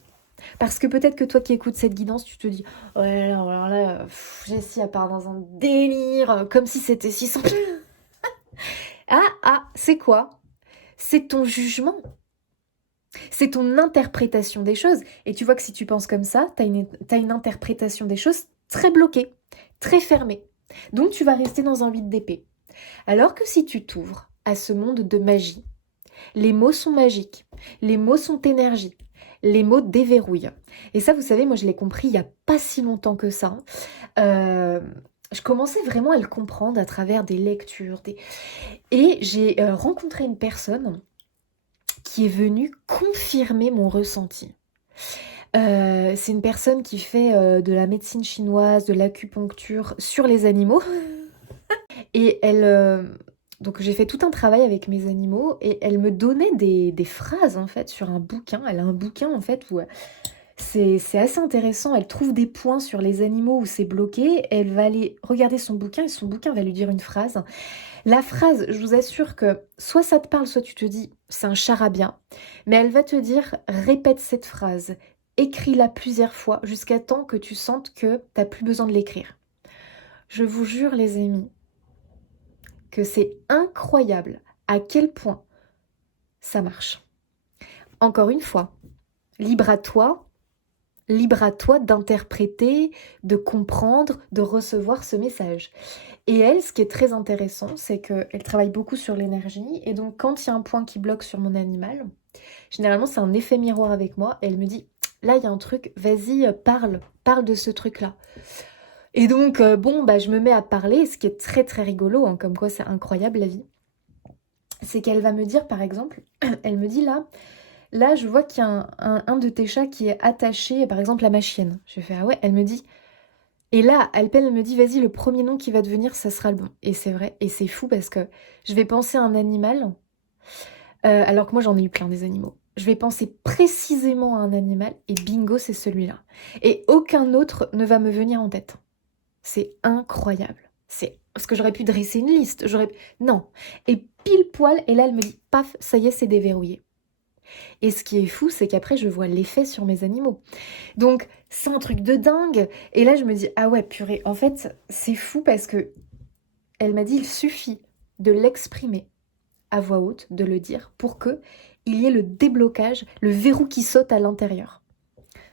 Parce que peut-être que toi qui écoutes cette guidance, tu te dis, oh là là, alors là, Jessie, elle part dans un délire, comme si c'était si simple. C'est quoi? C'est ton jugement. C'est ton interprétation des choses. Et tu vois que si tu penses comme ça, t'as une interprétation des choses très bloquée, très fermée. Donc tu vas rester dans un vide d'épée. Alors que si tu t'ouvres à ce monde de magie, les mots sont magiques, les mots sont énergie, les mots déverrouillent. Et ça, vous savez, moi je l'ai compris il n'y a pas si longtemps que ça. Je commençais vraiment à le comprendre à travers des lectures. Et j'ai rencontré une personne qui est venue confirmer mon ressenti. C'est une personne qui fait de la médecine chinoise, de l'acupuncture sur les animaux. Et donc j'ai fait tout un travail avec mes animaux et elle me donnait des phrases en fait sur un bouquin. Elle a un bouquin en fait où c'est assez intéressant. Elle trouve des points sur les animaux où c'est bloqué. Elle va aller regarder son bouquin et son bouquin va lui dire une phrase. La phrase, je vous assure que soit ça te parle, soit tu te dis c'est un charabia. Mais elle va te dire répète cette phrase. Écris-la plusieurs fois jusqu'à temps que tu sentes que tu n'as plus besoin de l'écrire. Je vous jure les amis, que c'est incroyable à quel point ça marche. Encore une fois, libre à toi d'interpréter, de comprendre, de recevoir ce message. Et elle, ce qui est très intéressant, c'est qu'elle travaille beaucoup sur l'énergie, et donc quand il y a un point qui bloque sur mon animal, généralement c'est un effet miroir avec moi, et elle me dit, là il y a un truc, vas-y, parle de ce truc-là. Et donc, je me mets à parler, ce qui est très très rigolo, hein, comme quoi c'est incroyable la vie. C'est qu'elle va me dire, par exemple, elle me dit là je vois qu'il y a un de tes chats qui est attaché, par exemple, à ma chienne. Je fais, ah ouais, elle me dit, et là, elle me dit, vas-y, le premier nom qui va te venir, ça sera le bon. Et c'est vrai, et c'est fou parce que je vais penser à un animal, alors que moi j'en ai eu plein des animaux. Je vais penser précisément à un animal, et bingo, c'est celui-là. Et aucun autre ne va me venir en tête. C'est incroyable. C'est parce que j'aurais pu dresser une liste. Non. Et pile poil, et là, elle me dit, paf, ça y est, c'est déverrouillé. Et ce qui est fou, c'est qu'après, je vois l'effet sur mes animaux. Donc, c'est un truc de dingue. Et là, je me dis, ah ouais, purée, en fait, c'est fou parce que elle m'a dit, il suffit de l'exprimer à voix haute, de le dire, pour que il y ait le déblocage, le verrou qui saute à l'intérieur.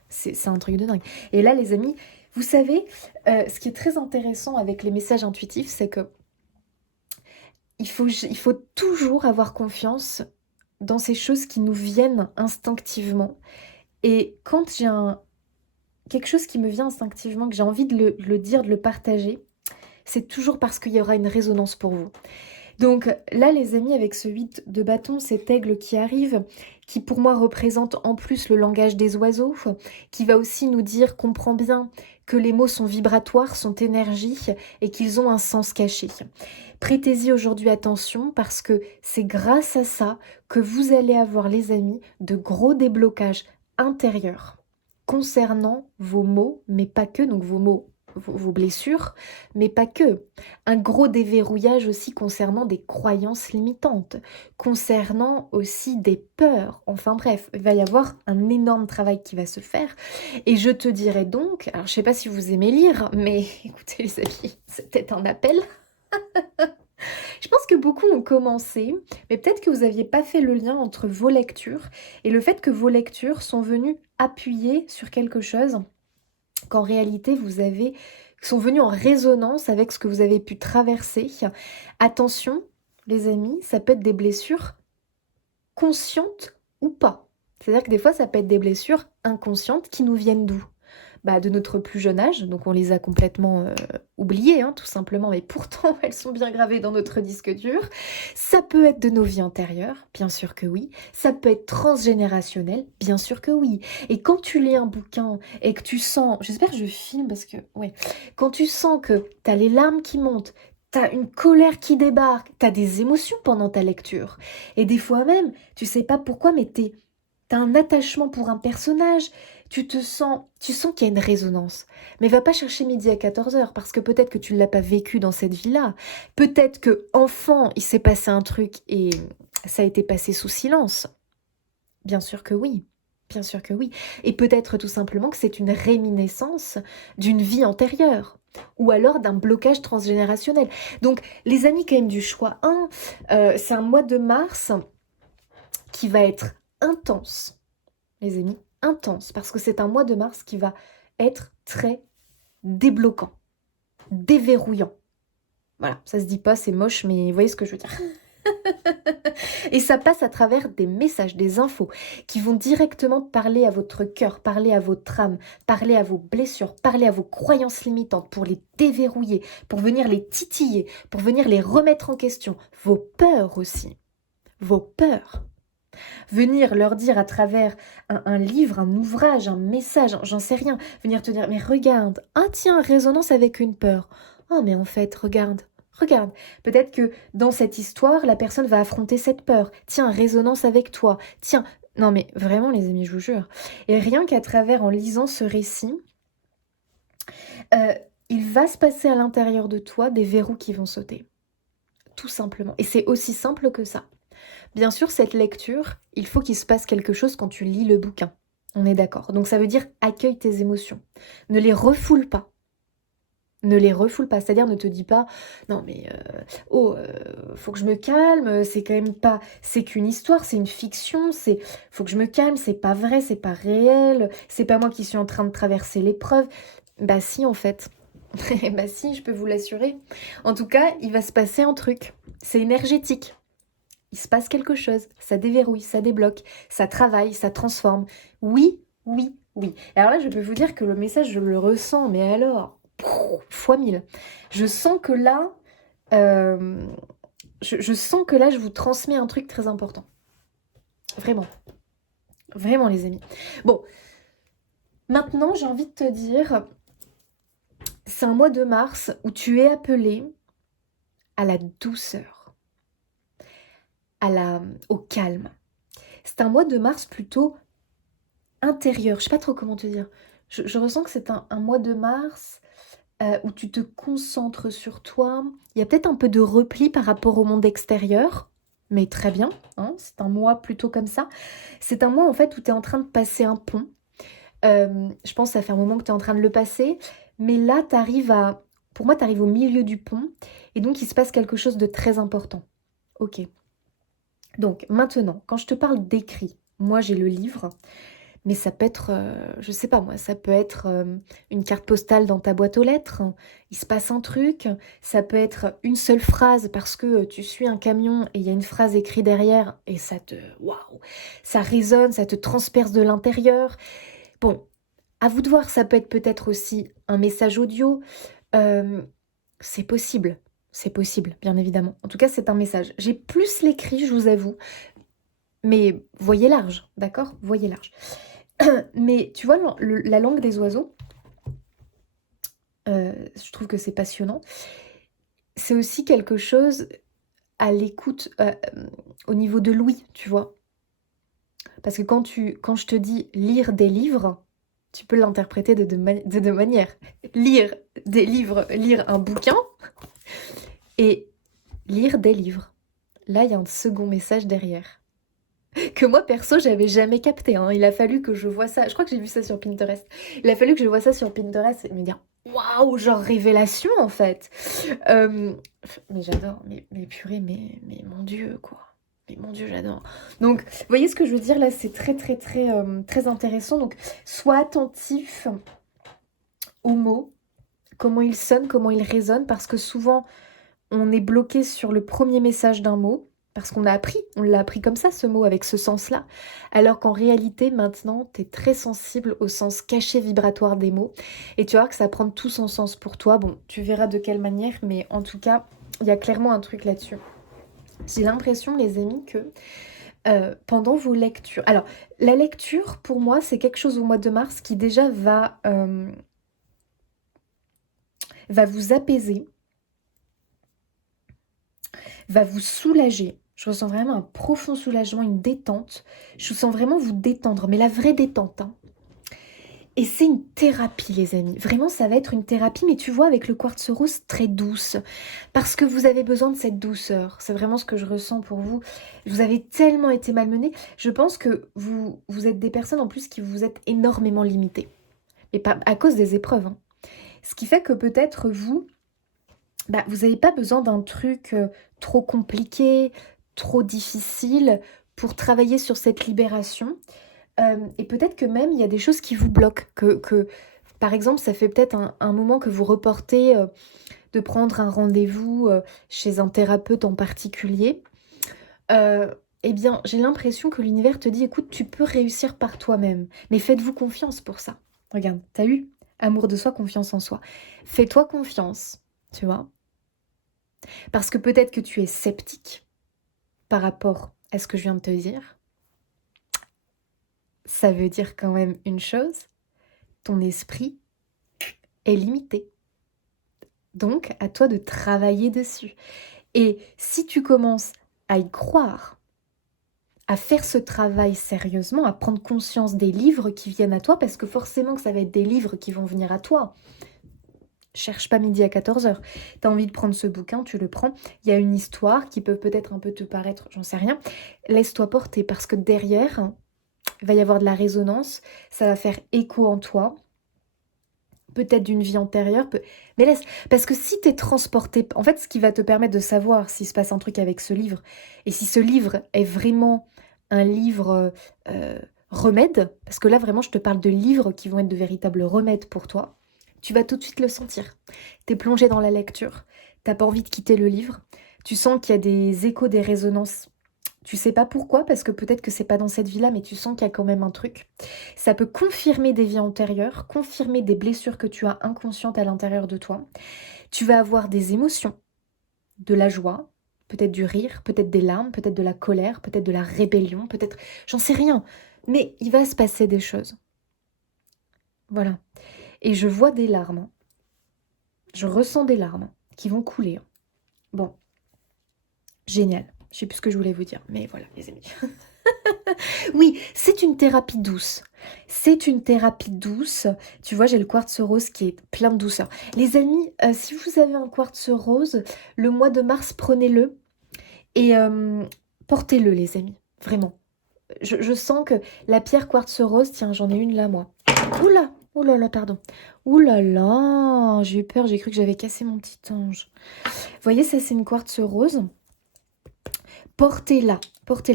C'est un truc de dingue. Et là, les amis, vous savez, ce qui est très intéressant avec les messages intuitifs, c'est que il faut toujours avoir confiance dans ces choses qui nous viennent instinctivement. Et quand j'ai quelque chose qui me vient instinctivement, que j'ai envie de le dire, de le partager, c'est toujours parce qu'il y aura une résonance pour vous. Donc là, les amis, avec ce 8 de bâton, cet aigle qui arrive, qui pour moi représente en plus le langage des oiseaux, qui va aussi nous dire, comprends bien que les mots sont vibratoires, sont énergie et qu'ils ont un sens caché. Prêtez-y aujourd'hui attention parce que c'est grâce à ça que vous allez avoir, les amis, de gros déblocages intérieurs concernant vos mots, mais pas que, donc vos mots vos blessures, mais pas que. Un gros déverrouillage aussi concernant des croyances limitantes, concernant aussi des peurs. Enfin bref, il va y avoir un énorme travail qui va se faire. Et je te dirais donc, alors je sais pas si vous aimez lire, mais écoutez les amis, c'est peut-être un appel. Je pense que beaucoup ont commencé, mais peut-être que vous n'aviez pas fait le lien entre vos lectures et le fait que vos lectures sont venues appuyer sur quelque chose qu'en réalité sont venus en résonance avec ce que vous avez pu traverser. Attention, les amis, ça peut être des blessures conscientes ou pas. C'est-à-dire que des fois, ça peut être des blessures inconscientes qui nous viennent d'où? De notre plus jeune âge, donc on les a complètement oubliées, hein, tout simplement, mais pourtant elles sont bien gravées dans notre disque dur. Ça peut être de nos vies antérieures, bien sûr que oui. Ça peut être transgénérationnel, bien sûr que oui. Et quand tu lis un bouquin et que tu sens, j'espère que je filme parce que, ouais, quand tu sens que t'as les larmes qui montent, t'as une colère qui débarque, t'as des émotions pendant ta lecture, et des fois même, tu sais pas pourquoi, mais t'as un attachement pour un personnage, tu sens qu'il y a une résonance. Mais va pas chercher midi à 14h, parce que peut-être que tu ne l'as pas vécu dans cette vie-là. Peut-être que enfant, il s'est passé un truc et ça a été passé sous silence. Bien sûr que oui. Bien sûr que oui. Et peut-être tout simplement que c'est une réminiscence d'une vie antérieure. Ou alors d'un blocage transgénérationnel. Donc, les amis quand même du choix 1, c'est un mois de mars qui va être intense, les amis, intense, parce que c'est un mois de mars qui va être très débloquant, déverrouillant. Voilà, ça se dit pas, c'est moche, mais vous voyez ce que je veux dire. Et ça passe à travers des messages, des infos qui vont directement parler à votre cœur, parler à votre âme, parler à vos blessures, parler à vos croyances limitantes pour les déverrouiller, pour venir les titiller, pour venir les remettre en question. Vos peurs aussi. Vos peurs. Venir leur dire à travers un livre, un ouvrage, un message, j'en sais rien, venir te dire, mais regarde, ah tiens, résonance avec une peur. Oh mais en fait, regarde. Peut-être que dans cette histoire, la personne va affronter cette peur. Tiens, résonance avec toi. Tiens, non mais vraiment les amis, je vous jure. Et rien qu'à travers, en lisant ce récit, il va se passer à l'intérieur de toi des verrous qui vont sauter. Tout simplement. Et c'est aussi simple que ça. Bien sûr, cette lecture, il faut qu'il se passe quelque chose quand tu lis le bouquin. On est d'accord. Donc ça veut dire accueille tes émotions. Ne les refoule pas. Ne les refoule pas. C'est-à-dire ne te dis pas non mais faut que je me calme, c'est quand même pas. C'est qu'une histoire, c'est une fiction, faut que je me calme, c'est pas vrai, c'est pas réel, c'est pas moi qui suis en train de traverser l'épreuve. Bah si en fait. Bah si, je peux vous l'assurer. En tout cas, il va se passer un truc. C'est énergétique. Il se passe quelque chose, ça déverrouille, ça débloque, ça travaille, ça transforme. Oui, oui, oui. Et alors là, je peux vous dire que le message, je le ressens, mais alors, fois 1000. Je sens que là, je sens que là, je vous transmets un truc très important. Vraiment. Vraiment, les amis. Bon, maintenant, j'ai envie de te dire, c'est un mois de mars où tu es appelé à la douceur. Au calme. C'est un mois de mars plutôt intérieur. Je sais pas trop comment te dire. Je ressens que c'est un mois de mars où tu te concentres sur toi. Il y a peut-être un peu de repli par rapport au monde extérieur, mais très bien. Hein, c'est un mois plutôt comme ça. C'est un mois en fait où tu es en train de passer un pont. Je pense que ça fait un moment que tu es en train de le passer. Mais là, pour moi, tu arrives au milieu du pont. Et donc, il se passe quelque chose de très important. Ok. Donc maintenant, quand je te parle d'écrit, moi j'ai le livre, mais ça peut être, je sais pas moi, ça peut être une carte postale dans ta boîte aux lettres, il se passe un truc, ça peut être une seule phrase parce que tu suis un camion et il y a une phrase écrite derrière et waouh, ça résonne, ça te transperce de l'intérieur. Bon, à vous de voir, ça peut être peut-être aussi un message audio, c'est possible. C'est possible, bien évidemment. En tout cas, c'est un message. J'ai plus l'écrit, je vous avoue. Mais voyez large, d'accord? Voyez large. Mais tu vois, la langue des oiseaux, je trouve que c'est passionnant. C'est aussi quelque chose à l'écoute au niveau de l'ouïe, tu vois. Parce que quand je te dis lire des livres, Tu peux l'interpréter de deux manières. Lire des livres, lire un bouquin et lire des livres. Là, il y a un second message derrière. Que moi, perso, j'avais jamais capté. Hein. Il a fallu que je vois ça. Je crois que j'ai vu ça sur Pinterest. Il a fallu que je vois ça sur Pinterest et me dire waouh, genre révélation en fait. Mais j'adore. Mais purée, mais mon Dieu, quoi. Mais mon Dieu, j'adore. Donc, vous voyez ce que je veux dire là, c'est très intéressant. Donc, sois attentif aux mots, comment ils sonnent, comment ils résonnent, parce que souvent, on est bloqué sur le premier message d'un mot, parce qu'on on l'a appris comme ça, ce mot, avec ce sens-là, alors qu'en réalité, maintenant, tu es très sensible au sens caché vibratoire des mots, et tu vas voir que ça prend tout son sens pour toi. Bon, tu verras de quelle manière, mais en tout cas, il y a clairement un truc là-dessus. J'ai l'impression, les amis, que pendant vos lectures... Alors, la lecture, pour moi, c'est quelque chose au mois de mars qui déjà va vous apaiser, va vous soulager. Je ressens vraiment un profond soulagement, une détente. Je vous sens vraiment vous détendre, mais la vraie détente. Hein. Et c'est une thérapie, les amis. Vraiment, ça va être une thérapie, mais tu vois, avec le quartz rose, très douce. Parce que vous avez besoin de cette douceur. C'est vraiment ce que je ressens pour vous. Vous avez tellement été malmenés. Je pense que vous êtes des personnes, en plus, qui vous êtes énormément limitées. Et pas à cause des épreuves. Hein. Ce qui fait que peut-être vous n'avez pas besoin d'un truc trop compliqué, trop difficile pour travailler sur cette libération. Et peut-être que même il y a des choses qui vous bloquent. Par exemple, ça fait peut-être un moment que vous reportez de prendre un rendez-vous chez un thérapeute en particulier. Eh bien, j'ai l'impression que l'univers te dit, écoute, tu peux réussir par toi-même. Mais faites-vous confiance pour ça. Regarde, t'as eu amour de soi, confiance en soi. Fais-toi confiance, tu vois. Parce que peut-être que tu es sceptique par rapport à ce que je viens de te dire. Ça veut dire quand même une chose, ton esprit est limité. Donc, à toi de travailler dessus. Et si tu commences à y croire, à faire ce travail sérieusement, à prendre conscience des livres qui viennent à toi, parce que forcément que ça va être des livres qui vont venir à toi. Cherche pas midi à 14h. T'as envie de prendre ce bouquin, tu le prends. Il y a une histoire qui peut peut-être un peu te paraître, j'en sais rien. Laisse-toi porter parce que derrière, il va y avoir de la résonance. Ça va faire écho en toi. Peut-être d'une vie antérieure. Mais laisse. Parce que si t'es transporté... En fait, ce qui va te permettre de savoir s'il se passe un truc avec ce livre, et si ce livre est vraiment un livre remède, parce que là, vraiment, je te parle de livres qui vont être de véritables remèdes pour toi, tu vas tout de suite le sentir. T'es plongé dans la lecture, t'as pas envie de quitter le livre, tu sens qu'il y a des échos, des résonances. Tu sais pas pourquoi, parce que peut-être que c'est pas dans cette vie-là, mais tu sens qu'il y a quand même un truc. Ça peut confirmer des vies antérieures, confirmer des blessures que tu as inconscientes à l'intérieur de toi. Tu vas avoir des émotions, de la joie, peut-être du rire, peut-être des larmes, peut-être de la colère, peut-être de la rébellion, peut-être... J'en sais rien, mais il va se passer des choses. Voilà. Et je vois des larmes. Je ressens des larmes qui vont couler. Bon, génial. Je sais plus ce que je voulais vous dire, mais voilà, les amis. Oui, c'est une thérapie douce. C'est une thérapie douce. Tu vois, j'ai le quartz rose qui est plein de douceur. Les amis, si vous avez un quartz rose, le mois de mars, prenez-le et portez-le, les amis. Vraiment. Je sens que la pierre quartz rose, tiens, j'en ai une là, moi. Oula! Oh là là, pardon. Ouh là là, j'ai eu peur, j'ai cru que j'avais cassé mon petit ange. Vous voyez, ça c'est une quartz rose. Portez-la,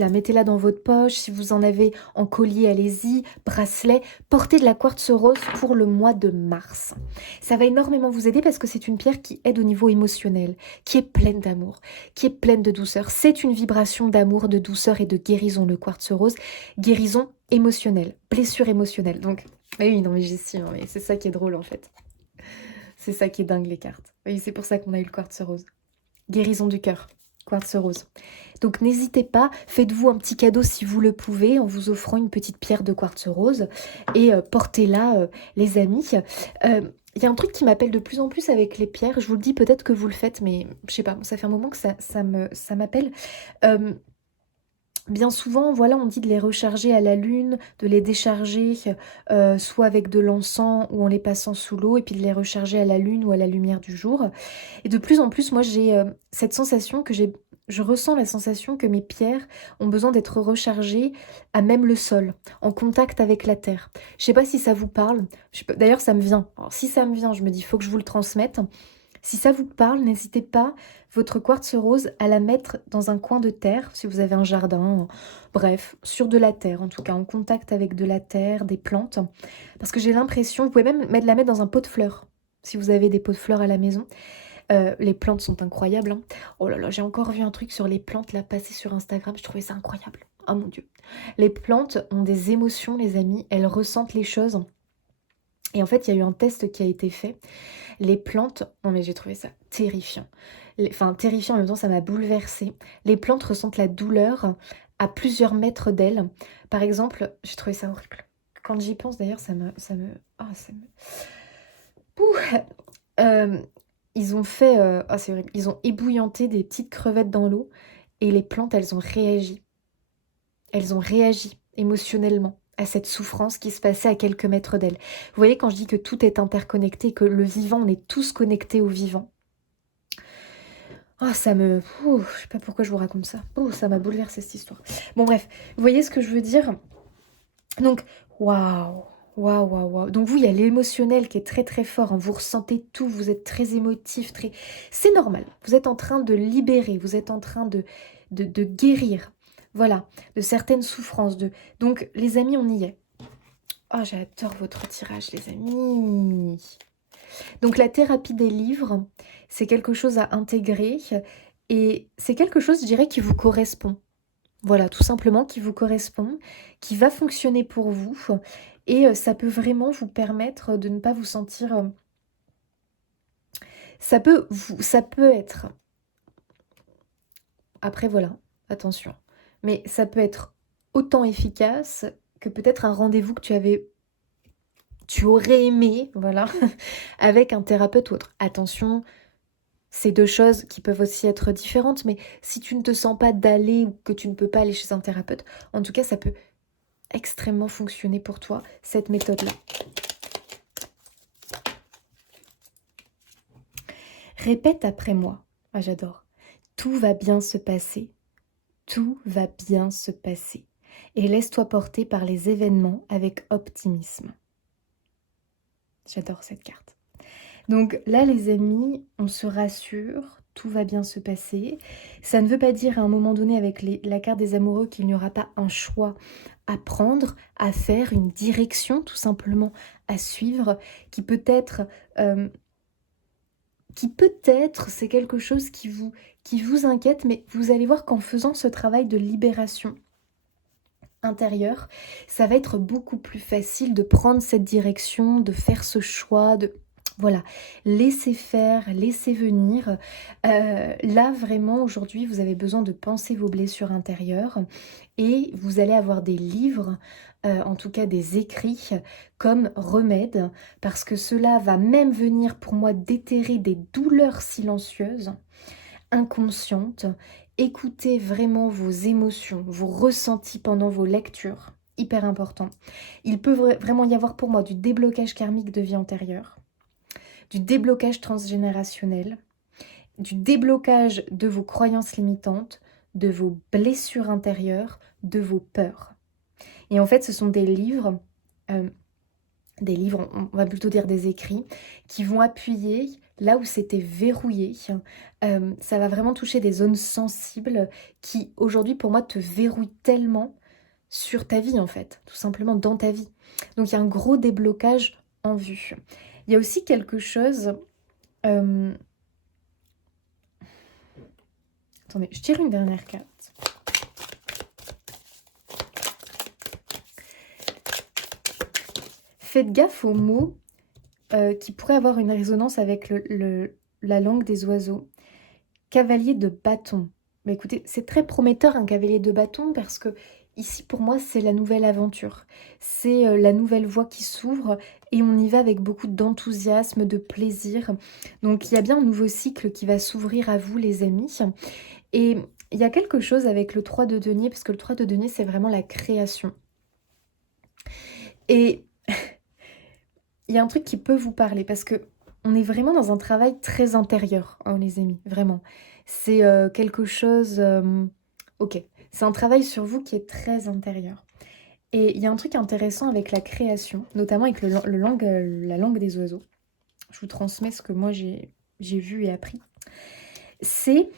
mettez-la dans votre poche. Si vous en avez en collier, allez-y, bracelet. Portez de la quartz rose pour le mois de mars. Ça va énormément vous aider parce que c'est une pierre qui aide au niveau émotionnel, qui est pleine d'amour, qui est pleine de douceur. C'est une vibration d'amour, de douceur et de guérison, le quartz rose. Guérison émotionnelle, blessure émotionnelle. Donc, oui, non mais j'y suis, mais c'est ça qui est drôle en fait. C'est ça qui est dingue les cartes. Oui, c'est pour ça qu'on a eu le quartz rose. Guérison du cœur. Quartz rose. Donc n'hésitez pas, faites-vous un petit cadeau si vous le pouvez en vous offrant une petite pierre de quartz rose et portez-la les amis. Il y a un truc qui m'appelle de plus en plus avec les pierres, je vous le dis peut-être que vous le faites mais je sais pas, ça fait un moment que ça m'appelle. Bien souvent, voilà, on dit de les recharger à la lune, de les décharger soit avec de l'encens ou en les passant sous l'eau, et puis de les recharger à la lune ou à la lumière du jour. Et de plus en plus, moi, j'ai cette sensation je ressens la sensation que mes pierres ont besoin d'être rechargées à même le sol, en contact avec la terre. Je sais pas si ça vous parle. D'ailleurs, ça me vient. Alors, si ça me vient, je me dis, il faut que je vous le transmette. Si ça vous parle, n'hésitez pas, votre quartz rose, à la mettre dans un coin de terre, si vous avez un jardin, bref, sur de la terre, en tout cas, en contact avec de la terre, des plantes. Parce que j'ai l'impression, vous pouvez même la mettre dans un pot de fleurs, si vous avez des pots de fleurs à la maison. Les plantes sont incroyables, hein. Oh là là, j'ai encore vu un truc sur les plantes, là, passer sur Instagram, je trouvais ça incroyable. Oh mon Dieu. Les plantes ont des émotions, les amis, elles ressentent les choses. Et en fait, il y a eu un test qui a été fait. Les plantes, non mais j'ai trouvé ça terrifiant. Enfin, terrifiant en même temps, ça m'a bouleversée. Les plantes ressentent la douleur à plusieurs mètres d'elles. Par exemple, j'ai trouvé ça horrible. Quand j'y pense d'ailleurs, ça me... Pouh. Euh, ils ont fait... Ah, c'est horrible. Ils ont ébouillanté des petites crevettes dans l'eau et les plantes, elles ont réagi. Elles ont réagi émotionnellement à cette souffrance qui se passait à quelques mètres d'elles. Vous voyez, quand je dis que tout est interconnecté, que le vivant, on est tous connectés au vivant. Oh, ça me... Ouh, je sais pas pourquoi je vous raconte ça. Oh, ça m'a bouleversé cette histoire. Bon, bref, vous voyez ce que je veux dire? Donc, waouh, waouh, waouh, waouh. Donc vous, il y a l'émotionnel qui est très très fort, hein. Vous ressentez tout, vous êtes très émotif, très... C'est normal, vous êtes en train de libérer, vous êtes en train de guérir, voilà, de certaines souffrances. Donc, les amis, on y est. Oh, j'adore votre tirage, les amis. Donc la thérapie des livres, c'est quelque chose à intégrer et c'est quelque chose, je dirais, qui vous correspond. Voilà, tout simplement, qui vous correspond, qui va fonctionner pour vous et ça peut vraiment vous permettre de ne pas vous sentir... ça peut être... Après, voilà, attention. Mais ça peut être autant efficace que peut-être un rendez-vous que tu aurais aimé, voilà, avec un thérapeute ou autre. Attention, c'est deux choses qui peuvent aussi être différentes, mais si tu ne te sens pas d'aller ou que tu ne peux pas aller chez un thérapeute, en tout cas, ça peut extrêmement fonctionner pour toi, cette méthode-là. Répète après moi. Ah, j'adore. Tout va bien se passer. Tout va bien se passer. Et laisse-toi porter par les événements avec optimisme. J'adore cette carte. Donc là, les amis, on se rassure, tout va bien se passer. Ça ne veut pas dire à un moment donné avec la carte des amoureux qu'il n'y aura pas un choix à prendre, à faire, une direction tout simplement à suivre, qui peut-être, c'est quelque chose qui vous inquiète, mais vous allez voir qu'en faisant ce travail de libération intérieure, ça va être beaucoup plus facile de prendre cette direction, de faire ce choix, voilà, laissez faire, laissez venir. Là, vraiment, aujourd'hui, vous avez besoin de penser vos blessures intérieures et vous allez avoir des livres, en tout cas des écrits, comme remède, parce que cela va même venir pour moi déterrer des douleurs silencieuses, inconscientes. Écoutez vraiment vos émotions, vos ressentis pendant vos lectures, hyper important. Il peut vraiment y avoir pour moi du déblocage karmique de vie antérieure, du déblocage transgénérationnel, du déblocage de vos croyances limitantes, de vos blessures intérieures, de vos peurs. Et en fait, ce sont des livres, on va plutôt dire des écrits, qui vont appuyer là où c'était verrouillé. Ça va vraiment toucher des zones sensibles qui, aujourd'hui, pour moi, te verrouillent tellement sur ta vie, en fait, tout simplement dans ta vie. Donc, il y a un gros déblocage en vue. Il y a aussi quelque chose... Attendez, je tire une dernière carte. Faites gaffe aux mots qui pourraient avoir une résonance avec la langue des oiseaux. Cavalier de bâton. Bah écoutez, c'est très prometteur un cavalier de bâton parce que ici pour moi c'est la nouvelle aventure. C'est la nouvelle voie qui s'ouvre et on y va avec beaucoup d'enthousiasme, de plaisir. Donc il y a bien un nouveau cycle qui va s'ouvrir à vous les amis. Et il y a quelque chose avec le 3 de denier, parce que le 3 de denier, c'est vraiment la création. Et il y a un truc qui peut vous parler, parce que on est vraiment dans un travail très intérieur, hein, les amis, vraiment. C'est quelque chose... ok, c'est un travail sur vous qui est très intérieur. Et il y a un truc intéressant avec la création, notamment avec la langue des oiseaux. Je vous transmets ce que moi j'ai vu et appris. C'est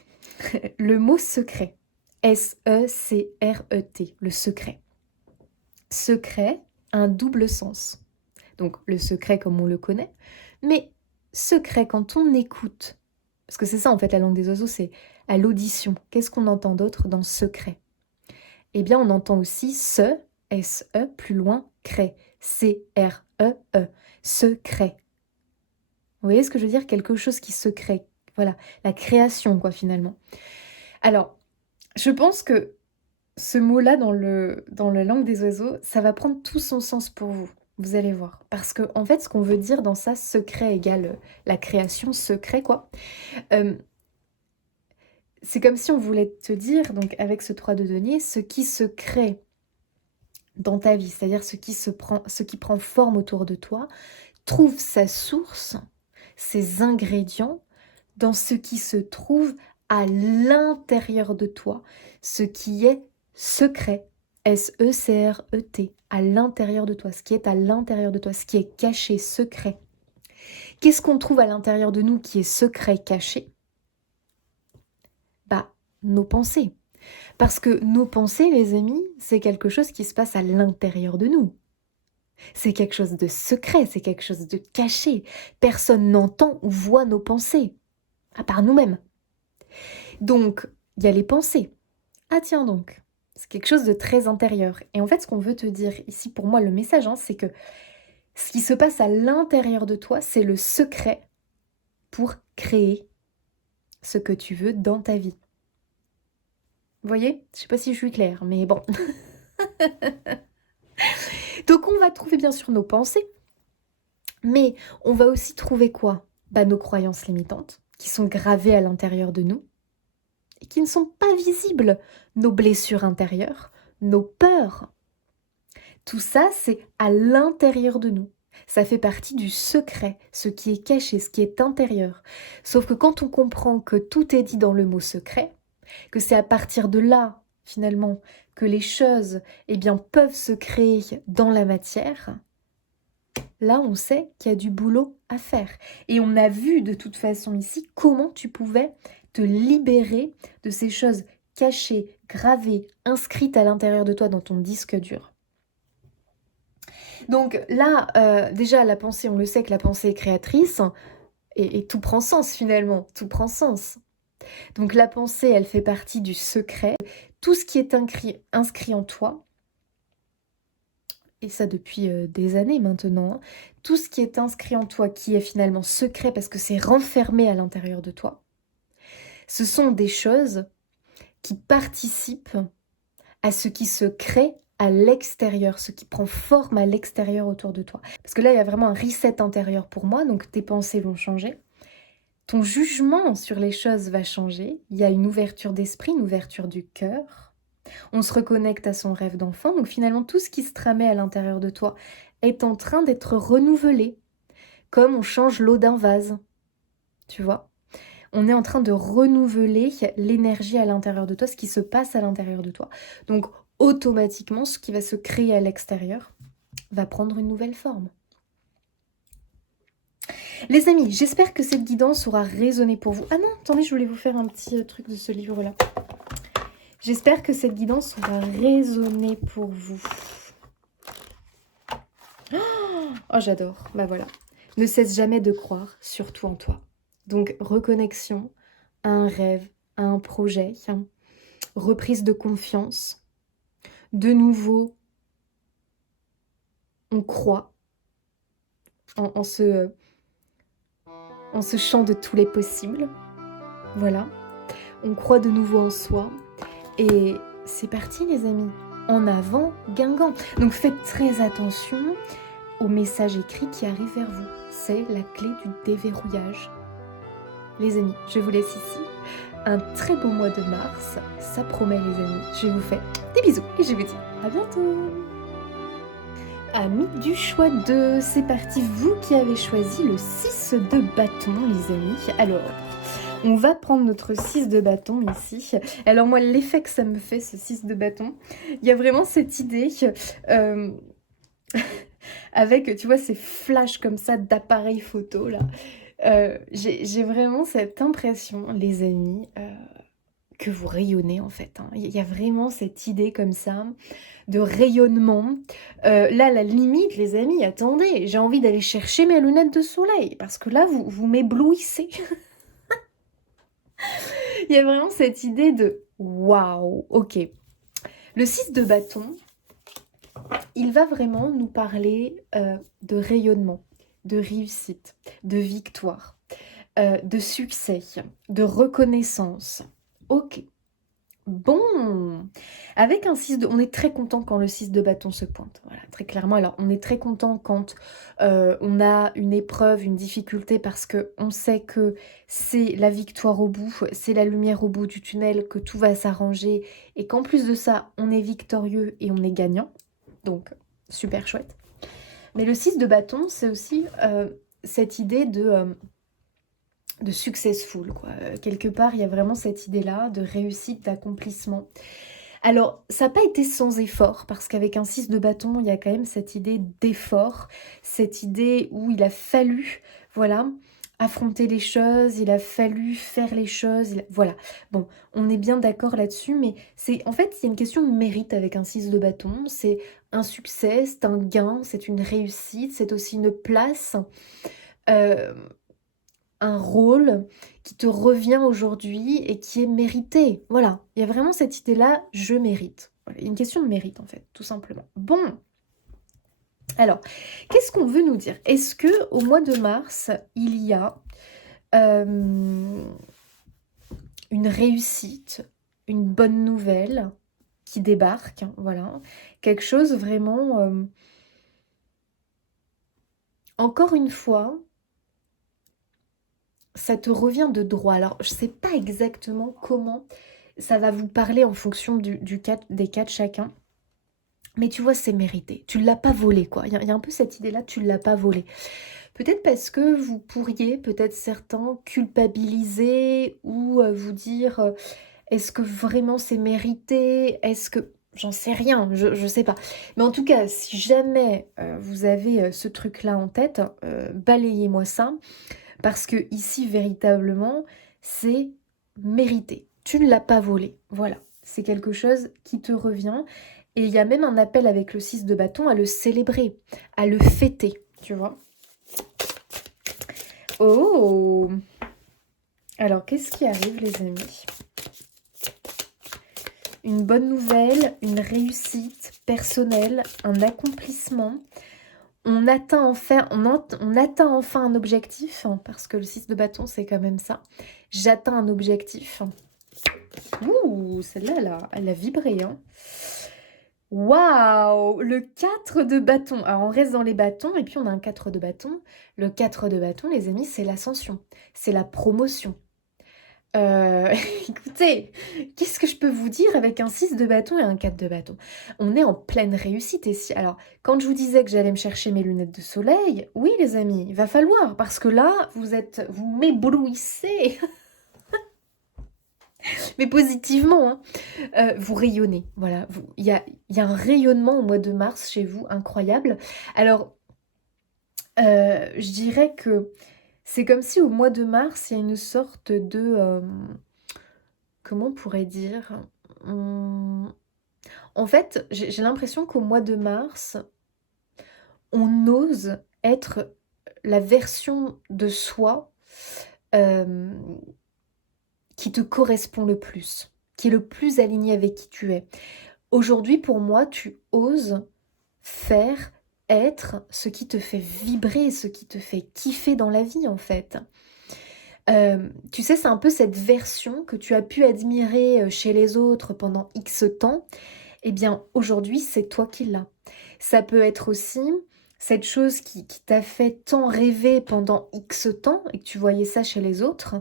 le mot secret. S-E-C-R-E-T, le secret. Secret a un double sens. Donc le secret comme on le connaît, mais secret quand on écoute. Parce que c'est ça en fait la langue des oiseaux, c'est à l'audition. Qu'est-ce qu'on entend d'autre dans secret? Eh bien on entend aussi S-E, plus loin, crée. C-R-E-E, secret. Vous voyez ce que je veux dire? Quelque chose qui se crée. Voilà, la création quoi finalement. Alors, je pense que ce mot-là dans la langue des oiseaux, ça va prendre tout son sens pour vous. Vous allez voir. Parce que en fait, ce qu'on veut dire dans ça, secret égale la création, secret quoi. C'est comme si on voulait te dire, donc avec ce 3 de denier, ce qui se crée dans ta vie, c'est-à-dire ce qui prend forme autour de toi, trouve sa source, ses ingrédients dans ce qui se trouve à l'intérieur de toi, ce qui est secret, S-E-C-R-E-T, à l'intérieur de toi, ce qui est à l'intérieur de toi, ce qui est caché, secret. Qu'est-ce qu'on trouve à l'intérieur de nous qui est secret, caché? Bah, nos pensées. Parce que nos pensées, les amis, c'est quelque chose qui se passe à l'intérieur de nous. C'est quelque chose de secret, c'est quelque chose de caché. Personne n'entend ou voit nos pensées, à part nous-mêmes. Donc, il y a les pensées. Ah tiens donc, c'est quelque chose de très intérieur. Et en fait, ce qu'on veut te dire ici, pour moi, le message, c'est que ce qui se passe à l'intérieur de toi, c'est le secret pour créer ce que tu veux dans ta vie. Vous voyez? Je sais pas si je suis claire, mais bon. Donc on va trouver bien sûr nos pensées, mais on va aussi trouver quoi? Bah, nos croyances limitantes, qui sont gravées à l'intérieur de nous, et qui ne sont pas visibles, nos blessures intérieures, nos peurs. Tout ça, c'est à l'intérieur de nous. Ça fait partie du secret, ce qui est caché, ce qui est intérieur. Sauf que quand on comprend que tout est dit dans le mot secret, que c'est à partir de là, finalement, que les choses, eh bien, peuvent se créer dans la matière, là, on sait qu'il y a du boulot à faire. Et on a vu de toute façon ici comment tu pouvais te libérer de ces choses cachées, gravées, inscrites à l'intérieur de toi dans ton disque dur. Donc là, déjà, la pensée, on le sait que la pensée est créatrice, et tout prend sens finalement, tout prend sens. Donc la pensée, elle fait partie du secret. Tout ce qui est inscrit en toi, et ça depuis des années maintenant, tout ce qui est inscrit en toi, qui est finalement secret parce que c'est renfermé à l'intérieur de toi, ce sont des choses qui participent à ce qui se crée à l'extérieur, ce qui prend forme à l'extérieur autour de toi. Parce que là, il y a vraiment un reset intérieur pour moi, donc tes pensées vont changer. Ton jugement sur les choses va changer. Il y a une ouverture d'esprit, une ouverture du cœur. On se reconnecte à son rêve d'enfant. Donc finalement, tout ce qui se tramait à l'intérieur de toi est en train d'être renouvelé. Comme on change l'eau d'un vase. Tu vois? On est en train de renouveler l'énergie à l'intérieur de toi, ce qui se passe à l'intérieur de toi. Donc automatiquement, ce qui va se créer à l'extérieur va prendre une nouvelle forme. Les amis, j'espère que cette guidance aura résonné pour vous. Ah non, attendez, je voulais vous faire un petit truc de ce livre-là. J'espère que cette guidance aura résonné pour vous. Oh, j'adore. Bah voilà. Ne cesse jamais de croire, surtout en toi. Donc, reconnexion à un rêve, à un projet, reprise de confiance. De nouveau, on croit en ce champ de tous les possibles. Voilà. On croit de nouveau en soi. Et c'est parti les amis, en avant Guingamp. Donc faites très attention aux messages écrits qui arrivent vers vous. C'est la clé du déverrouillage. Les amis, je vous laisse ici. un très beau mois de mars. Ça promet les amis. Je vous fais des bisous et je vous dis à bientôt. Amis du choix 2, c'est parti, vous qui avez choisi le 6 de bâton les amis. Alors, on va prendre notre 6 de bâton ici. Alors moi, l'effet que ça me fait, ce 6 de bâton, il y a vraiment cette idée avec, tu vois, ces flashs comme ça d'appareil photo là. J'ai vraiment cette impression, les amis, que vous rayonnez en fait. Hein. Il y a vraiment cette idée comme ça de rayonnement. Là, la limite, les amis, attendez, j'ai envie d'aller chercher mes lunettes de soleil parce que là, vous m'éblouissez. Il y a vraiment cette idée de waouh, ok. Le 6 de bâton, il va vraiment nous parler de rayonnement, de réussite, de victoire, de succès, de reconnaissance. Ok. Bon, avec un 6 de... On est très content quand le 6 de bâton se pointe, voilà, très clairement. Alors, on est très content quand on a une épreuve, une difficulté, parce que on sait que c'est la victoire au bout, c'est la lumière au bout du tunnel, que tout va s'arranger, et qu'en plus de ça, on est victorieux et on est gagnant. Donc, super chouette. Mais le 6 de bâton, c'est aussi cette idée de successful, quoi. Quelque part, il y a vraiment cette idée-là de réussite, d'accomplissement. Alors, ça n'a pas été sans effort, parce qu'avec un 6 de bâton, il y a quand même cette idée d'effort, cette idée où il a fallu, voilà, affronter les choses, il a fallu faire les choses, voilà. Bon, on est bien d'accord là-dessus, mais en fait, il y a une question de mérite avec un 6 de bâton, c'est un succès, c'est un gain, c'est une réussite, c'est aussi une place, un rôle qui te revient aujourd'hui et qui est mérité. Voilà, il y a vraiment cette idée-là, je mérite. Voilà, une question de mérite en fait, tout simplement. Bon, alors, qu'est-ce qu'on veut nous dire? Est-ce que au mois de mars, il y a une réussite, une bonne nouvelle qui débarque, voilà, quelque chose vraiment... Encore une fois, ça te revient de droit. Alors, je ne sais pas exactement comment ça va vous parler en fonction des cas de chacun. Mais tu vois, c'est mérité. Tu ne l'as pas volé, quoi. Il y a un peu cette idée-là, tu ne l'as pas volé. Peut-être parce que vous pourriez, peut-être certains, culpabiliser ou vous dire est-ce que vraiment c'est mérité? Est-ce que... J'en sais rien, je ne sais pas. Mais en tout cas, si jamais vous avez ce truc-là en tête, balayez-moi ça. Parce que ici, véritablement, c'est mérité. Tu ne l'as pas volé. Voilà. C'est quelque chose qui te revient. Et il y a même un appel avec le 6 de bâton à le célébrer, à le fêter, tu vois. Oh! Alors, qu'est-ce qui arrive, les amis? Une bonne nouvelle, une réussite personnelle, un accomplissement. On atteint enfin un objectif, hein, parce que le 6 de bâton, c'est quand même ça. J'atteins un objectif. Ouh, celle-là, elle a vibré. Hein. Waouh! Le 4 de bâton. Alors, on reste dans les bâtons, et puis on a un 4 de bâton. Le 4 de bâton, les amis, c'est l'ascension. C'est la promotion. Écoutez, qu'est-ce que je peux vous dire avec un 6 de bâton et un 4 de bâton? On est en pleine réussite ici. Alors, quand je vous disais que j'allais me chercher mes lunettes de soleil, oui les amis, il va falloir, parce que là, vous m'éblouissez. Mais positivement, hein. Vous rayonnez, voilà. Il y a un rayonnement au mois de mars chez vous, incroyable. Alors, je dirais que c'est comme si au mois de mars, il y a une sorte de... comment on pourrait dire? En fait, j'ai l'impression qu'au mois de mars, on ose être la version de soi qui te correspond le plus, qui est le plus aligné avec qui tu es. Aujourd'hui, pour moi, tu oses faire, être ce qui te fait vibrer, ce qui te fait kiffer dans la vie, en fait. Tu sais, c'est un peu cette version que tu as pu admirer chez les autres pendant X temps. Eh bien, aujourd'hui, c'est toi qui l'as. Ça peut être aussi cette chose qui t'a fait tant rêver pendant X temps et que tu voyais ça chez les autres.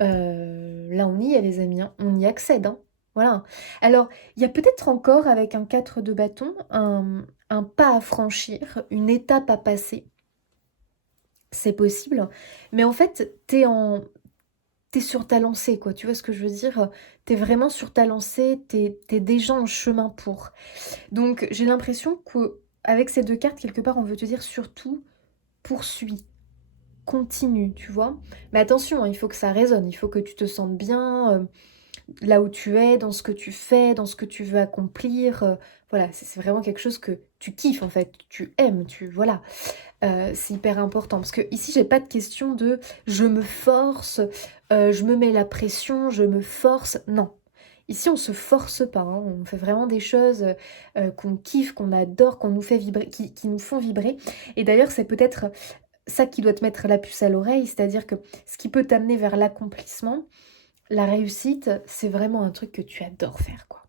Là, on y est, les amis, hein, on y accède, hein. Voilà. Alors, il y a peut-être encore, avec un 4 de bâton, un pas à franchir, une étape à passer. C'est possible. Mais en fait, t'es sur ta lancée, quoi. Tu vois ce que je veux dire? T'es vraiment sur ta lancée, t'es déjà en chemin pour. Donc, j'ai l'impression que avec ces deux cartes, quelque part, on veut te dire surtout, poursuis. Continue, tu vois. Mais attention, hein, il faut que ça résonne, il faut que tu te sentes bien là où tu es, dans ce que tu fais, dans ce que tu veux accomplir. Voilà, c'est vraiment quelque chose que tu kiffes en fait, tu aimes, voilà. C'est hyper important parce que ici j'ai pas de question de je me force, je me mets la pression, je me force. Non. Ici, on se force pas, hein. On fait vraiment des choses qu'on kiffe, qu'on adore, qu'on nous fait vibrer, qui nous font vibrer. Et d'ailleurs, c'est peut-être ça qui doit te mettre la puce à l'oreille, c'est-à-dire que ce qui peut t'amener vers l'accomplissement, la réussite, c'est vraiment un truc que tu adores faire, quoi.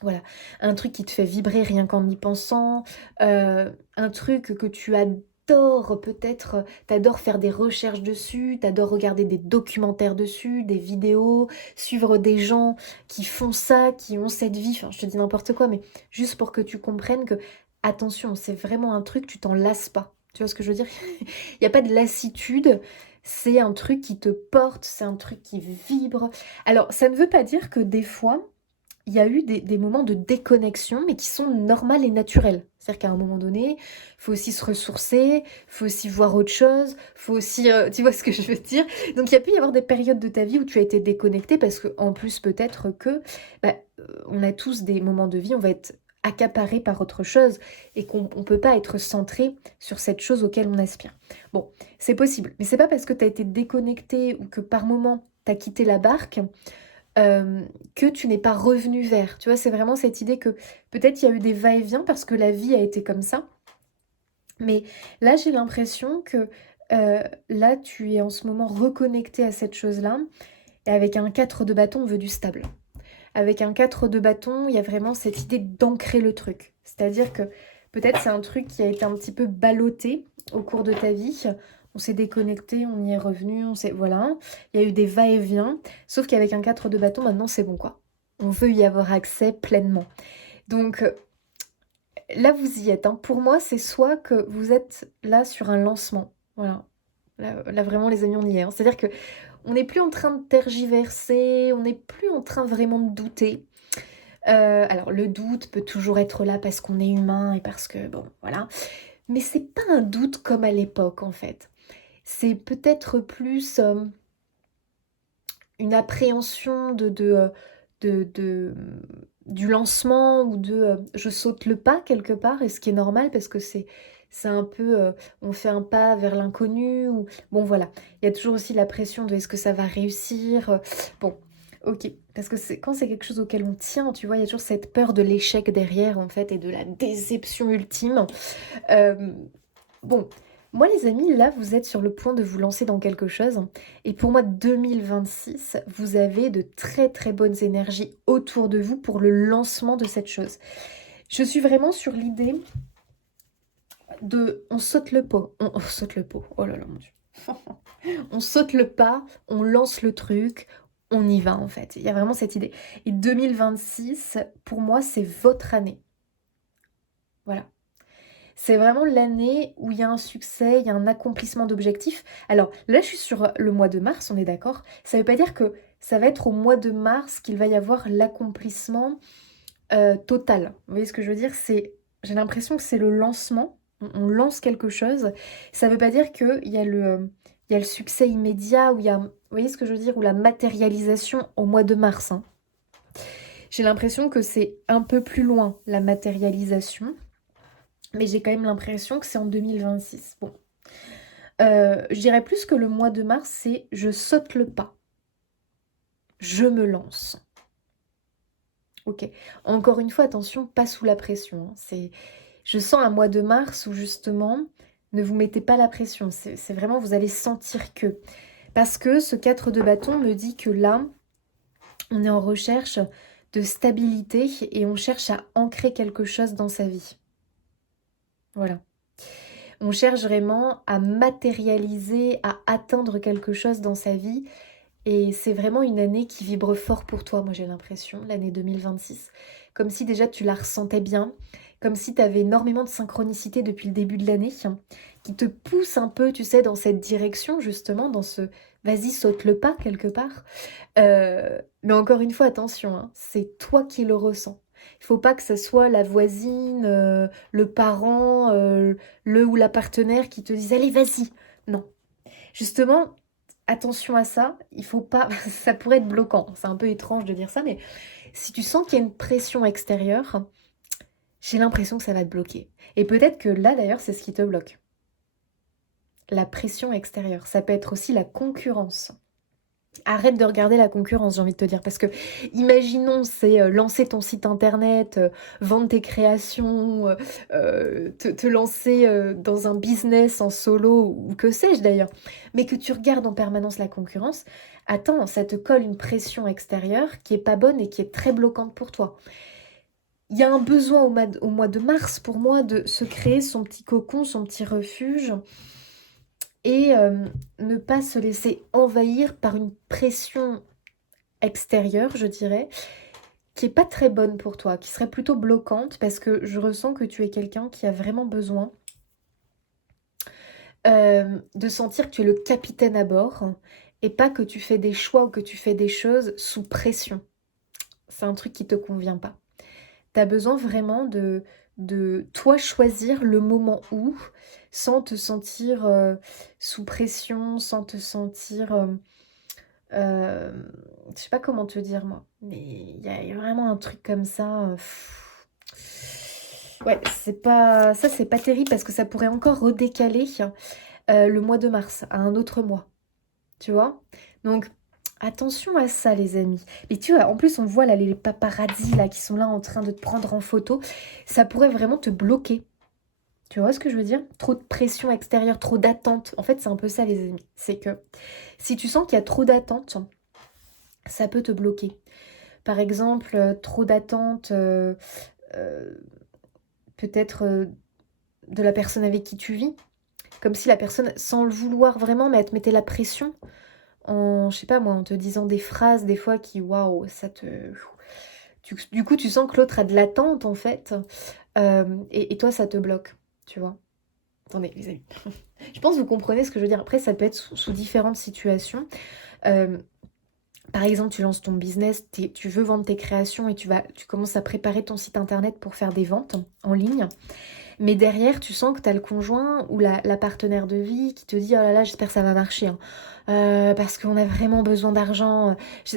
Voilà, un truc qui te fait vibrer rien qu'en y pensant, un truc que tu adores peut-être, t'adores faire des recherches dessus, t'adores regarder des documentaires dessus, des vidéos, suivre des gens qui font ça, qui ont cette vie, enfin je te dis n'importe quoi, mais juste pour que tu comprennes que, attention, c'est vraiment un truc, tu t'en lasses pas. Tu vois ce que je veux dire? Il n'y a pas de lassitude, c'est un truc qui te porte, c'est un truc qui vibre. Alors, ça ne veut pas dire que des fois, il y a eu des moments de déconnexion, mais qui sont normales et naturels. C'est-à-dire qu'à un moment donné, il faut aussi se ressourcer, il faut aussi voir autre chose, faut aussi... tu vois ce que je veux dire? Donc il y a pu y avoir des périodes de ta vie où tu as été déconnecté, parce que en plus peut-être que on a tous des moments de vie, on va être accaparé par autre chose, et qu'on ne peut pas être centré sur cette chose auquel on aspire. Bon, c'est possible, mais c'est pas parce que tu as été déconnecté ou que par moment tu as quitté la barque que tu n'es pas revenu vers. Tu vois, c'est vraiment cette idée que peut-être il y a eu des va-et-vient parce que la vie a été comme ça. Mais là, j'ai l'impression que là, tu es en ce moment reconnecté à cette chose-là. Et avec un 4 de bâton, on veut du stable. Avec un 4 de bâton, il y a vraiment cette idée d'ancrer le truc. C'est-à-dire que peut-être c'est un truc qui a été un petit peu ballotté au cours de ta vie. On s'est déconnecté, on y est revenu, voilà. Il y a eu des va-et-vient. Sauf qu'avec un 4 de bâton, maintenant c'est bon quoi. On veut y avoir accès pleinement. Donc là, vous y êtes, hein. Pour moi, c'est soit que vous êtes là sur un lancement. Voilà. Là, vraiment, les amis, on y est, hein. C'est-à-dire que on n'est plus en train de tergiverser, on n'est plus en train vraiment de douter. Alors, le doute peut toujours être là parce qu'on est humain et parce que, bon, voilà. Mais c'est pas un doute comme à l'époque, en fait. C'est peut-être plus une appréhension du lancement ou je saute le pas quelque part, et ce qui est normal parce que c'est un peu on fait un pas vers l'inconnu, ou bon voilà, il y a toujours aussi la pression de est-ce que ça va réussir, bon ok, parce que quand c'est quelque chose auquel on tient, tu vois, il y a toujours cette peur de l'échec derrière en fait, et de la déception ultime. Euh, Bon, moi les amis, là vous êtes sur le point de vous lancer dans quelque chose, et pour moi 2026, vous avez de très très bonnes énergies autour de vous pour le lancement de cette chose. Je suis vraiment sur l'idée de on saute le pas, on saute le pot, oh là là mon dieu. On saute le pas, on lance le truc, on y va en fait. Il y a vraiment cette idée. Et 2026, pour moi, c'est votre année. Voilà. C'est vraiment l'année où il y a un succès, il y a un accomplissement d'objectifs. Alors là, je suis sur le mois de mars, on est d'accord. Ça ne veut pas dire que ça va être au mois de mars qu'il va y avoir l'accomplissement total. Vous voyez ce que je veux dire? J'ai l'impression que c'est le lancement. On lance quelque chose. Ça ne veut pas dire qu'il y a il y a le succès immédiat, où il y a, vous voyez ce que je veux dire, ou la matérialisation au mois de mars, hein. J'ai l'impression que c'est un peu plus loin, la matérialisation. Mais j'ai quand même l'impression que c'est en 2026. Bon. Je dirais plus que le mois de mars, c'est je saute le pas. Je me lance. Ok. Encore une fois, attention, pas sous la pression, hein. Je sens un mois de mars où justement, ne vous mettez pas la pression. C'est vraiment, vous allez sentir que. Parce que ce 4 de bâton me dit que là, on est en recherche de stabilité et on cherche à ancrer quelque chose dans sa vie. Voilà. On cherche vraiment à matérialiser, à atteindre quelque chose dans sa vie. Et c'est vraiment une année qui vibre fort pour toi, moi j'ai l'impression, l'année 2026. Comme si déjà tu la ressentais bien, comme si tu avais énormément de synchronicité depuis le début de l'année, qui te pousse un peu, tu sais, dans cette direction, justement, dans ce vas-y, saute le pas quelque part. Mais encore une fois, attention, hein, c'est toi qui le ressens. Il faut pas que ce soit la voisine, le parent, le ou la partenaire qui te dise allez, vas-y. Non. Justement, attention à ça, il faut pas, ça pourrait être bloquant. C'est un peu étrange de dire ça, mais si tu sens qu'il y a une pression extérieure, j'ai l'impression que ça va te bloquer. Et peut-être que là, d'ailleurs, c'est ce qui te bloque. La pression extérieure. Ça peut être aussi la concurrence. Arrête de regarder la concurrence, j'ai envie de te dire, parce que imaginons, c'est lancer ton site internet, vendre tes créations, te lancer dans un business en solo, ou que sais-je d'ailleurs, mais que tu regardes en permanence la concurrence, attends, ça te colle une pression extérieure qui est pas bonne et qui est très bloquante pour toi. Il y a un besoin au mois de mars pour moi de se créer son petit cocon, son petit refuge, et ne pas se laisser envahir par une pression extérieure, je dirais, qui est pas très bonne pour toi, qui serait plutôt bloquante, parce que je ressens que tu es quelqu'un qui a vraiment besoin de sentir que tu es le capitaine à bord, et pas que tu fais des choix ou que tu fais des choses sous pression. C'est un truc qui te convient pas. Tu as besoin vraiment de toi choisir le moment où, sans te sentir sous pression, sans te sentir... je sais pas comment te dire moi, mais il y a vraiment un truc comme ça. Ouais, c'est pas terrible parce que ça pourrait encore redécaler le mois de mars à un autre mois, tu vois. Donc attention à ça les amis. Et tu vois, en plus on voit là les paparazzis là qui sont là en train de te prendre en photo, ça pourrait vraiment te bloquer. Tu vois ce que je veux dire? Trop de pression extérieure, trop d'attente. En fait, c'est un peu ça les amis. C'est que si tu sens qu'il y a trop d'attente, ça peut te bloquer. Par exemple, trop d'attente, peut-être de la personne avec qui tu vis. Comme si la personne, sans le vouloir vraiment, mais elle te mettait la pression en, je sais pas moi, en te disant des phrases des fois qui, waouh, ça te... du coup, tu sens que l'autre a de l'attente en fait, et toi, ça te bloque, tu vois. Attendez, les amis. Je pense que vous comprenez ce que je veux dire. Après, ça peut être sous différentes situations. Euh, Par exemple, tu lances ton business, tu veux vendre tes créations et tu commences à préparer ton site internet pour faire des ventes en ligne. Mais derrière, tu sens que tu as le conjoint ou la partenaire de vie qui te dit « Oh là là, j'espère que ça va marcher, hein. Parce qu'on a vraiment besoin d'argent. »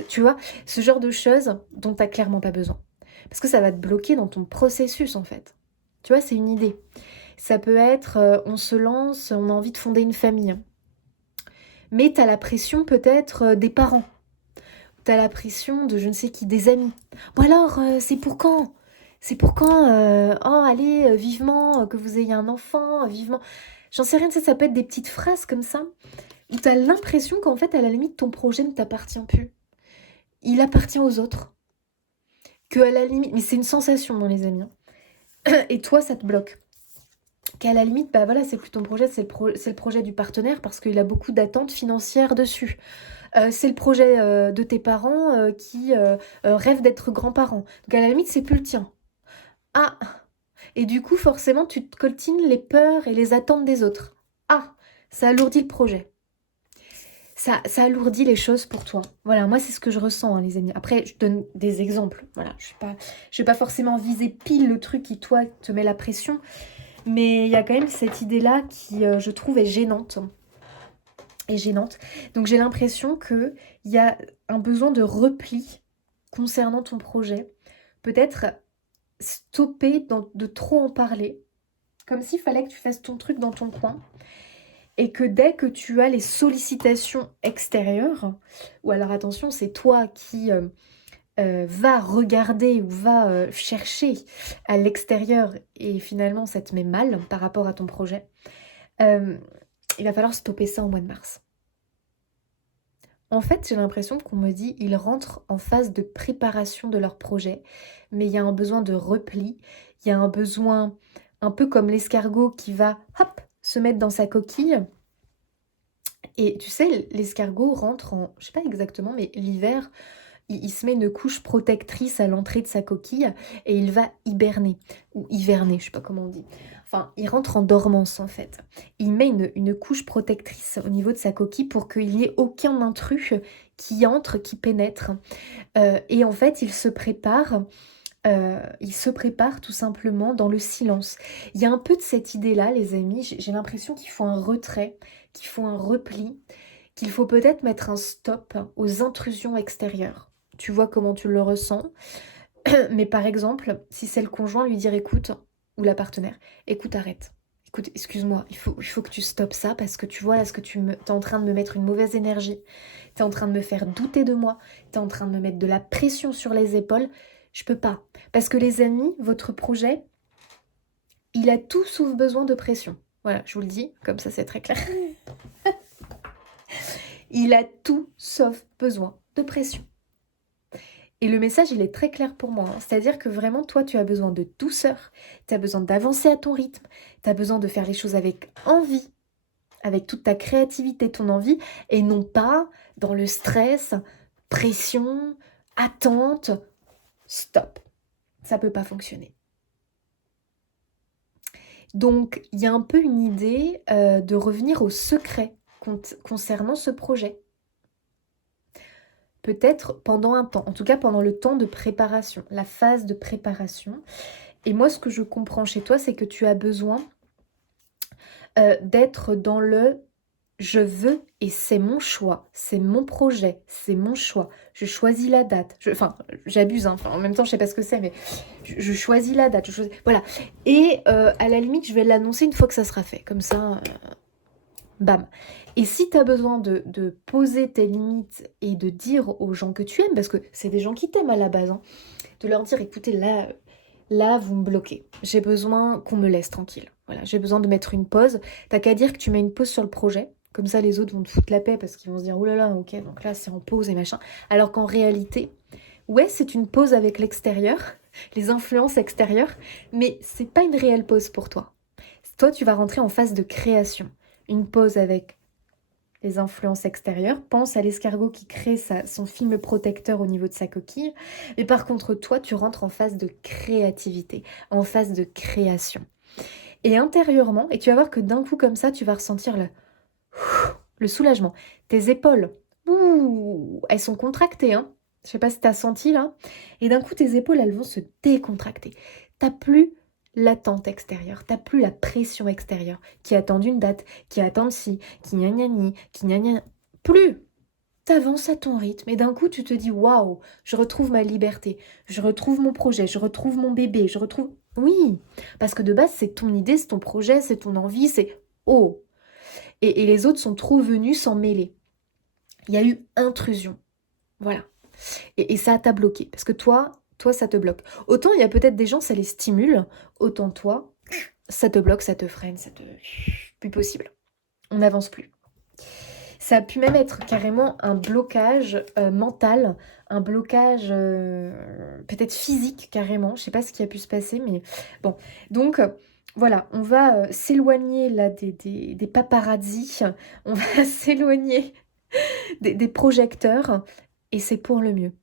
Tu vois, ce genre de choses dont tu n'as clairement pas besoin. Parce que ça va te bloquer dans ton processus en fait. Tu vois, c'est une idée. Ça peut être, on se lance, on a envie de fonder une famille. Mais tu as la pression peut-être des parents. T'as la pression de je ne sais qui, des amis. Bon alors, c'est pour quand? C'est pour quand? Oh, allez, vivement, que vous ayez un enfant, vivement. J'en sais rien, tu sais, ça peut être des petites phrases comme ça, où t'as l'impression qu'en fait, à la limite, ton projet ne t'appartient plus. Il appartient aux autres. Que à la limite, mais c'est une sensation, dans les amis, hein. Et toi, ça te bloque. Qu'à la limite, bah voilà, c'est plus ton projet, c'est le projet du partenaire parce qu'il a beaucoup d'attentes financières dessus. C'est le projet de tes parents qui rêvent d'être grands-parents. Donc à la limite, c'est plus le tien. Ah! Et du coup, forcément, tu te coltines les peurs et les attentes des autres. Ah! Ça alourdit le projet. Ça alourdit les choses pour toi. Voilà, moi, c'est ce que je ressens, hein, les amis. Après, je donne des exemples. Voilà, je vais pas forcément viser pile le truc qui, toi, te met la pression. Mais il y a quand même cette idée-là qui, je trouve, est gênante. Donc j'ai l'impression qu'il y a un besoin de repli concernant ton projet. Peut-être stopper de trop en parler. Comme s'il fallait que tu fasses ton truc dans ton coin. Et que dès que tu as les sollicitations extérieures, ou alors attention, c'est toi qui va regarder ou va chercher à l'extérieur et finalement ça te met mal par rapport à ton projet, il va falloir stopper ça au mois de mars. En fait, j'ai l'impression qu'on me dit ils rentrent en phase de préparation de leur projet, mais il y a un besoin de repli, il y a un besoin un peu comme l'escargot qui va hop se mettre dans sa coquille Et tu sais, l'escargot rentre en, je sais pas exactement, mais l'hiver, il se met une couche protectrice à l'entrée de sa coquille et il va hiberner, ou hiverner, je sais pas comment on dit. Enfin, il rentre en dormance en fait. Il met une couche protectrice au niveau de sa coquille pour qu'il n'y ait aucun intrus qui entre, qui pénètre. Et en fait, il se prépare tout simplement dans le silence. Il y a un peu de cette idée-là, les amis. J'ai l'impression qu'il faut un retrait, qu'il faut un repli, qu'il faut peut-être mettre un stop aux intrusions extérieures. Tu vois comment tu le ressens. Mais par exemple, si c'est le conjoint, lui dire écoute, ou la partenaire, écoute, arrête. Écoute, excuse-moi, il faut que tu stoppes ça parce que tu vois là ce que t'es en train de me mettre une mauvaise énergie. T'es en train de me faire douter de moi. T'es en train de me mettre de la pression sur les épaules. Je peux pas. Parce que les amis, votre projet, il a tout sauf besoin de pression. Voilà, je vous le dis, comme ça c'est très clair. Il a tout sauf besoin de pression. Et le message, il est très clair pour moi, hein. C'est-à-dire que vraiment, toi, tu as besoin de douceur, tu as besoin d'avancer à ton rythme, tu as besoin de faire les choses avec envie, avec toute ta créativité, ton envie, et non pas dans le stress, pression, attente. Stop, ça peut pas fonctionner. Donc, il y a un peu une idée de revenir au secret concernant ce projet. Peut-être pendant un temps, en tout cas pendant le temps de préparation, la phase de préparation. Et moi, ce que je comprends chez toi, c'est que tu as besoin d'être dans le je veux et c'est mon choix, c'est mon projet, c'est mon choix. Je choisis la date. Enfin, j'abuse, hein. Enfin, en même temps, je sais pas ce que c'est, mais je choisis la date. Voilà. Et à la limite, je vais l'annoncer une fois que ça sera fait. Comme ça, bam. Et si tu as besoin de poser tes limites et de dire aux gens que tu aimes, parce que c'est des gens qui t'aiment à la base, hein, de leur dire, écoutez, là, vous me bloquez. J'ai besoin qu'on me laisse tranquille. Voilà, j'ai besoin de mettre une pause. T'as qu'à dire que tu mets une pause sur le projet. Comme ça, les autres vont te foutre la paix parce qu'ils vont se dire, oh là là, ok, donc là, c'est en pause et machin. Alors qu'en réalité, ouais, c'est une pause avec l'extérieur, les influences extérieures, mais c'est pas une réelle pause pour toi. Toi, tu vas rentrer en phase de création. Une pause avec les influences extérieures. Pense à l'escargot qui crée son film protecteur au niveau de sa coquille. Mais par contre, toi, tu rentres en phase de créativité, en phase de création. Et intérieurement, et tu vas voir que d'un coup comme ça, tu vas ressentir le soulagement. Tes épaules, ouh, elles sont contractées, hein. Je sais pas si tu as senti là. Et d'un coup, tes épaules, elles vont se décontracter. T'as plus l'attente extérieure, t'as plus la pression extérieure qui attend une date, qui attend ci, qui gna gna gni, qui gna gna. Plus! T'avances à ton rythme et d'un coup tu te dis waouh, je retrouve ma liberté, je retrouve mon projet, je retrouve mon bébé, je retrouve. Oui, parce que de base c'est ton idée, c'est ton projet, c'est ton envie, c'est oh. Et les autres sont trop venus s'en mêler. Il y a eu intrusion. Voilà. Et ça t'a bloqué. Parce que toi, ça te bloque. Autant il y a peut-être des gens, ça les stimule. Autant toi, ça te bloque, ça te freine, ça te... Plus possible. On n'avance plus. Ça a pu même être carrément un blocage mental, un blocage peut-être physique carrément. Je sais pas ce qui a pu se passer, mais bon. Donc voilà, on va s'éloigner là des paparazzis, on va s'éloigner des projecteurs et c'est pour le mieux.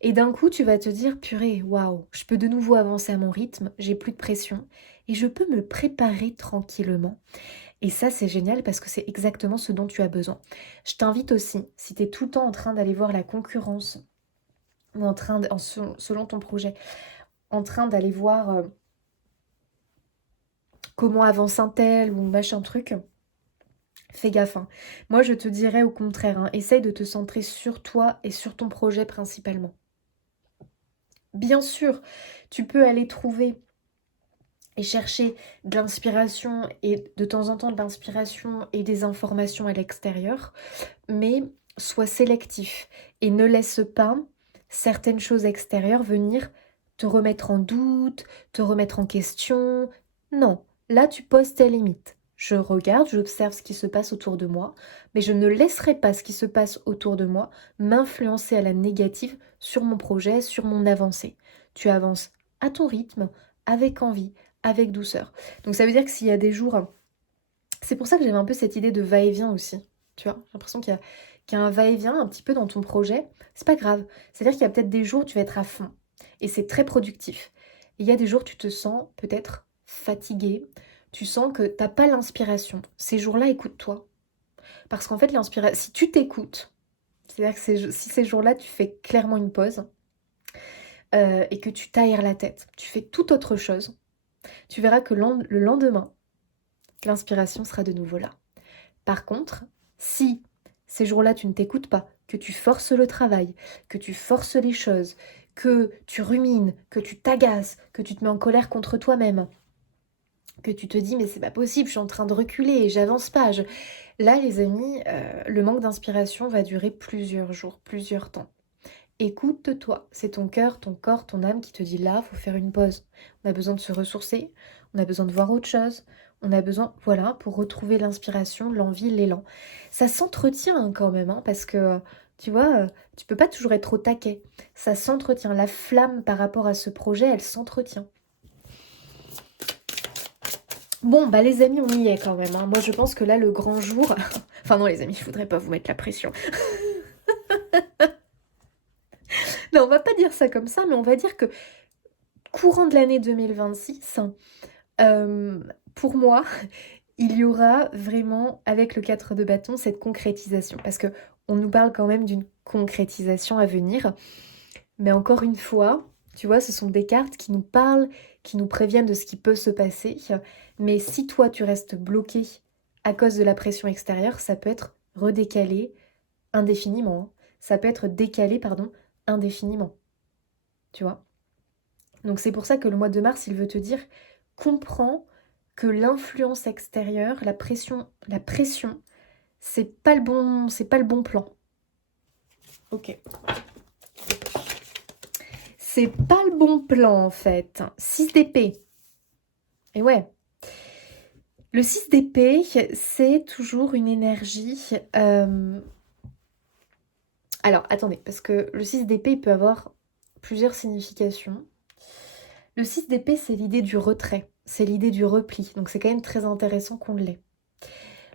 Et d'un coup, tu vas te dire, purée, waouh, je peux de nouveau avancer à mon rythme, j'ai plus de pression et je peux me préparer tranquillement. Et ça, c'est génial parce que c'est exactement ce dont tu as besoin. Je t'invite aussi, si tu es tout le temps en train d'aller voir la concurrence, ou selon ton projet, en train d'aller voir comment avance un tel ou machin truc, fais gaffe, hein. Moi, je te dirais au contraire, hein, essaye de te centrer sur toi et sur ton projet principalement. Bien sûr, tu peux aller trouver et chercher de l'inspiration et de temps en temps de l'inspiration et des informations à l'extérieur, mais sois sélectif et ne laisse pas certaines choses extérieures venir te remettre en doute, te remettre en question. Non, là tu poses tes limites. Je regarde, j'observe ce qui se passe autour de moi, mais je ne laisserai pas ce qui se passe autour de moi m'influencer à la négative sur mon projet, sur mon avancée. Tu avances à ton rythme, avec envie, avec douceur. Donc ça veut dire que s'il y a des jours... C'est pour ça que j'avais un peu cette idée de va-et-vient aussi. tu vois. J'ai l'impression qu'il y a un va-et-vient un petit peu dans ton projet. C'est pas grave. C'est-à-dire qu'il y a peut-être des jours où tu vas être à fond et c'est très productif. Et il y a des jours où tu te sens peut-être fatigué, tu sens que t'as pas l'inspiration. Ces jours-là, écoute-toi. Parce qu'en fait, l'inspiration, si tu t'écoutes, c'est-à-dire que si ces jours-là, tu fais clairement une pause et que tu t'aères la tête, tu fais tout autre chose, tu verras que le lendemain, l'inspiration sera de nouveau là. Par contre, si ces jours-là, tu ne t'écoutes pas, que tu forces le travail, que tu forces les choses, que tu rumines, que tu t'agaces, que tu te mets en colère contre toi-même, que tu te dis mais c'est pas possible, je suis en train de reculer, j'avance pas. Là, les amis, le manque d'inspiration va durer plusieurs jours, plusieurs temps. Écoute-toi, c'est ton cœur, ton corps, ton âme qui te dit là, faut faire une pause. On a besoin de se ressourcer, on a besoin de voir autre chose, on a besoin, voilà, pour retrouver l'inspiration, l'envie, l'élan. Ça s'entretient hein, quand même, hein, parce que tu vois, tu peux pas toujours être au taquet. Ça s'entretient, la flamme par rapport à ce projet, elle s'entretient. Bon, bah les amis, on y est quand même, hein. Moi, je pense que là, le grand jour... Enfin non, les amis, je voudrais pas vous mettre la pression. Non, on va pas dire ça comme ça, mais on va dire que courant de l'année 2026, pour moi, il y aura vraiment, avec le 4 de bâton, cette concrétisation. Parce que on nous parle quand même d'une concrétisation à venir. Mais encore une fois, tu vois, ce sont des cartes qui nous parlent, qui nous préviennent de ce qui peut se passer. Mais si toi, tu restes bloqué à cause de la pression extérieure, ça peut être redécalé indéfiniment, hein. Ça peut être décalé, pardon, indéfiniment. Tu vois? Donc c'est pour ça que le mois de mars, il veut te dire, comprends que l'influence extérieure, la pression, c'est pas le bon plan. Ok. C'est pas le bon plan en fait. 6 d'épée. Et ouais. Le 6 d'épée, c'est toujours une énergie. Alors attendez, parce que le 6 d'épée il peut avoir plusieurs significations. Le 6 d'épée, c'est l'idée du retrait, c'est l'idée du repli. Donc c'est quand même très intéressant qu'on l'ait.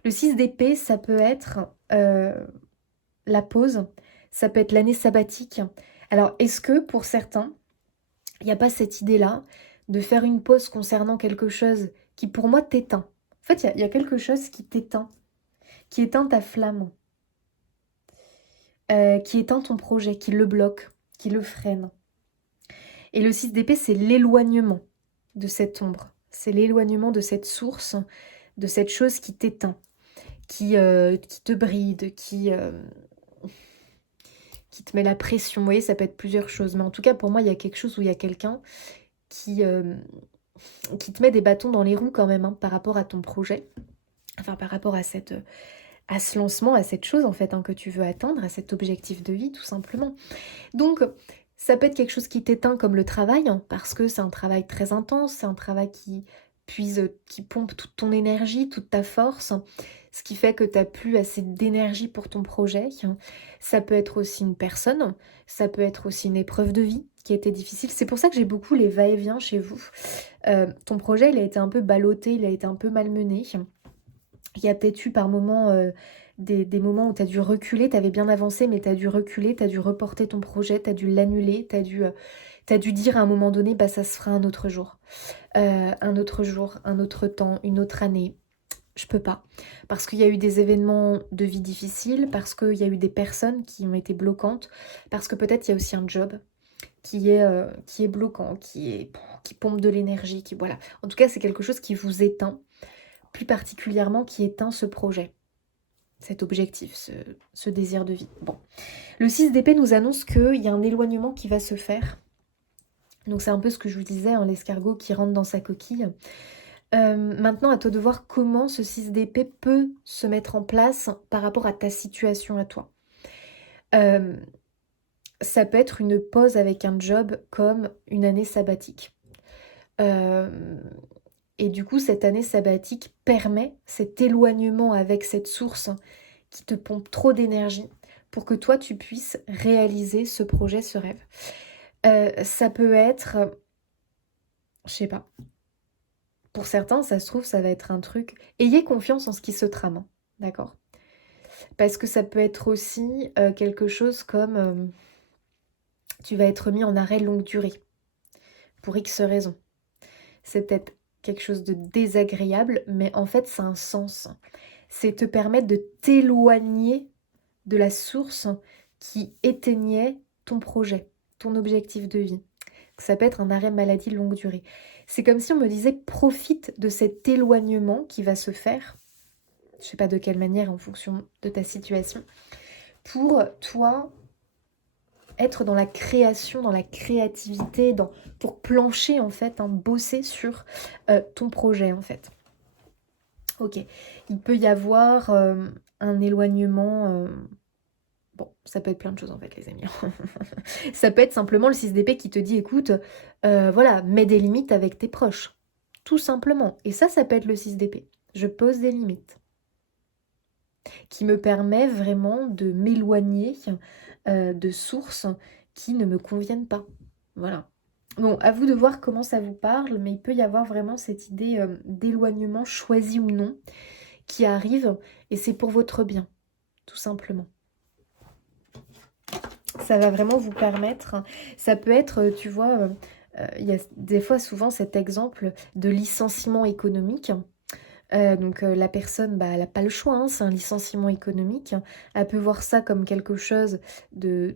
Le 6 d'épée, ça peut être la pause, ça peut être l'année sabbatique. Alors, est-ce que pour certains, il n'y a pas cette idée-là de faire une pause concernant quelque chose qui pour moi t'éteint? En fait, il y a quelque chose qui éteint ta flamme, qui éteint ton projet, qui le bloque, qui le freine. Et le 6 d'épée, c'est l'éloignement de cette ombre. C'est l'éloignement de cette source, de cette chose qui t'éteint, qui te bride, qui te met la pression. Vous voyez, ça peut être plusieurs choses. Mais en tout cas, pour moi, il y a quelque chose où il y a quelqu'un qui te met des bâtons dans les roues quand même, hein, par rapport à ton projet. Enfin, par rapport à à ce lancement, à cette chose en fait hein, que tu veux atteindre, à cet objectif de vie tout simplement. Donc, ça peut être quelque chose qui t'éteint comme le travail, hein, parce que c'est un travail très intense, c'est un travail qui puise, qui pompe toute ton énergie, toute ta force, ce qui fait que tu n'as plus assez d'énergie pour ton projet. Ça peut être aussi une personne, ça peut être aussi une épreuve de vie qui a été difficile. C'est pour ça que j'ai beaucoup les va-et-vient chez vous. Ton projet, il a été un peu ballotté, il a été un peu malmené. Il y a peut-être eu par moments des moments où tu as dû reculer, tu avais bien avancé, mais tu as dû reculer, tu as dû reporter ton projet, tu as dû l'annuler, t'as dû dire à un moment donné, bah ça se fera un autre jour. Un autre jour, un autre temps, une autre année. Je peux pas. Parce qu'il y a eu des événements de vie difficiles, parce qu'il y a eu des personnes qui ont été bloquantes, parce que peut-être il y a aussi un job qui est bloquant, qui pompe de l'énergie, qui voilà. En tout cas, c'est quelque chose qui vous éteint, plus particulièrement qui éteint ce projet, cet objectif, ce désir de vie. Bon. Le 6 d'épée nous annonce qu'il y a un éloignement qui va se faire. Donc c'est un peu ce que je vous disais, hein, l'escargot qui rentre dans sa coquille. Maintenant, à toi de voir comment ce 6 d'épée peut se mettre en place par rapport à ta situation à toi. Ça peut être une pause avec un job comme une année sabbatique. Et du coup, cette année sabbatique permet cet éloignement avec cette source qui te pompe trop d'énergie pour que toi, tu puisses réaliser ce projet, ce rêve. Ça peut être, je sais pas, pour certains, ça se trouve, ça va être un truc. Ayez confiance en ce qui se trame, hein, d'accord? Parce que ça peut être aussi quelque chose comme tu vas être mis en arrêt longue durée pour X raisons. C'est peut-être quelque chose de désagréable, mais en fait ça a un sens. C'est te permettre de t'éloigner de la source qui éteignait ton projet, ton objectif de vie. Ça peut être un arrêt maladie longue durée. C'est comme si on me disait profite de cet éloignement qui va se faire, je ne sais pas de quelle manière en fonction de ta situation, pour toi être dans la création, dans la créativité, pour plancher en fait, bosser sur ton projet en fait. Ok, il peut y avoir un éloignement, bon, ça peut être plein de choses en fait les amis. Ça peut être simplement le 6 d'épée qui te dit écoute, voilà, mets des limites avec tes proches. Tout simplement. Et ça peut être le 6 d'épée. Je pose des limites. Qui me permet vraiment de m'éloigner de sources qui ne me conviennent pas. Voilà. Bon, à vous de voir comment ça vous parle, mais il peut y avoir vraiment cette idée d'éloignement choisi ou non qui arrive, et c'est pour votre bien, tout simplement. Ça va vraiment vous permettre, ça peut être, tu vois, il y a des fois souvent cet exemple de licenciement économique. Donc la personne, elle n'a pas le choix, c'est un licenciement économique. Elle peut voir ça comme quelque chose de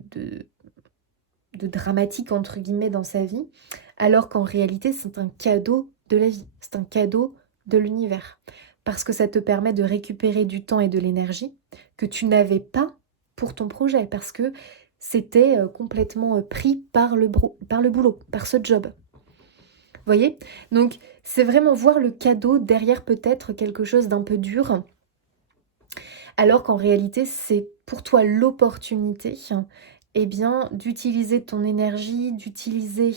dramatique, entre guillemets, dans sa vie, alors qu'en réalité, c'est un cadeau de la vie, c'est un cadeau de l'univers. Parce que ça te permet de récupérer du temps et de l'énergie que tu n'avais pas pour ton projet, parce que c'était complètement pris par le boulot, par ce job. Vous voyez? Donc, c'est vraiment voir le cadeau derrière peut-être quelque chose d'un peu dur, alors qu'en réalité, c'est pour toi l'opportunité, eh bien, d'utiliser ton énergie, d'utiliser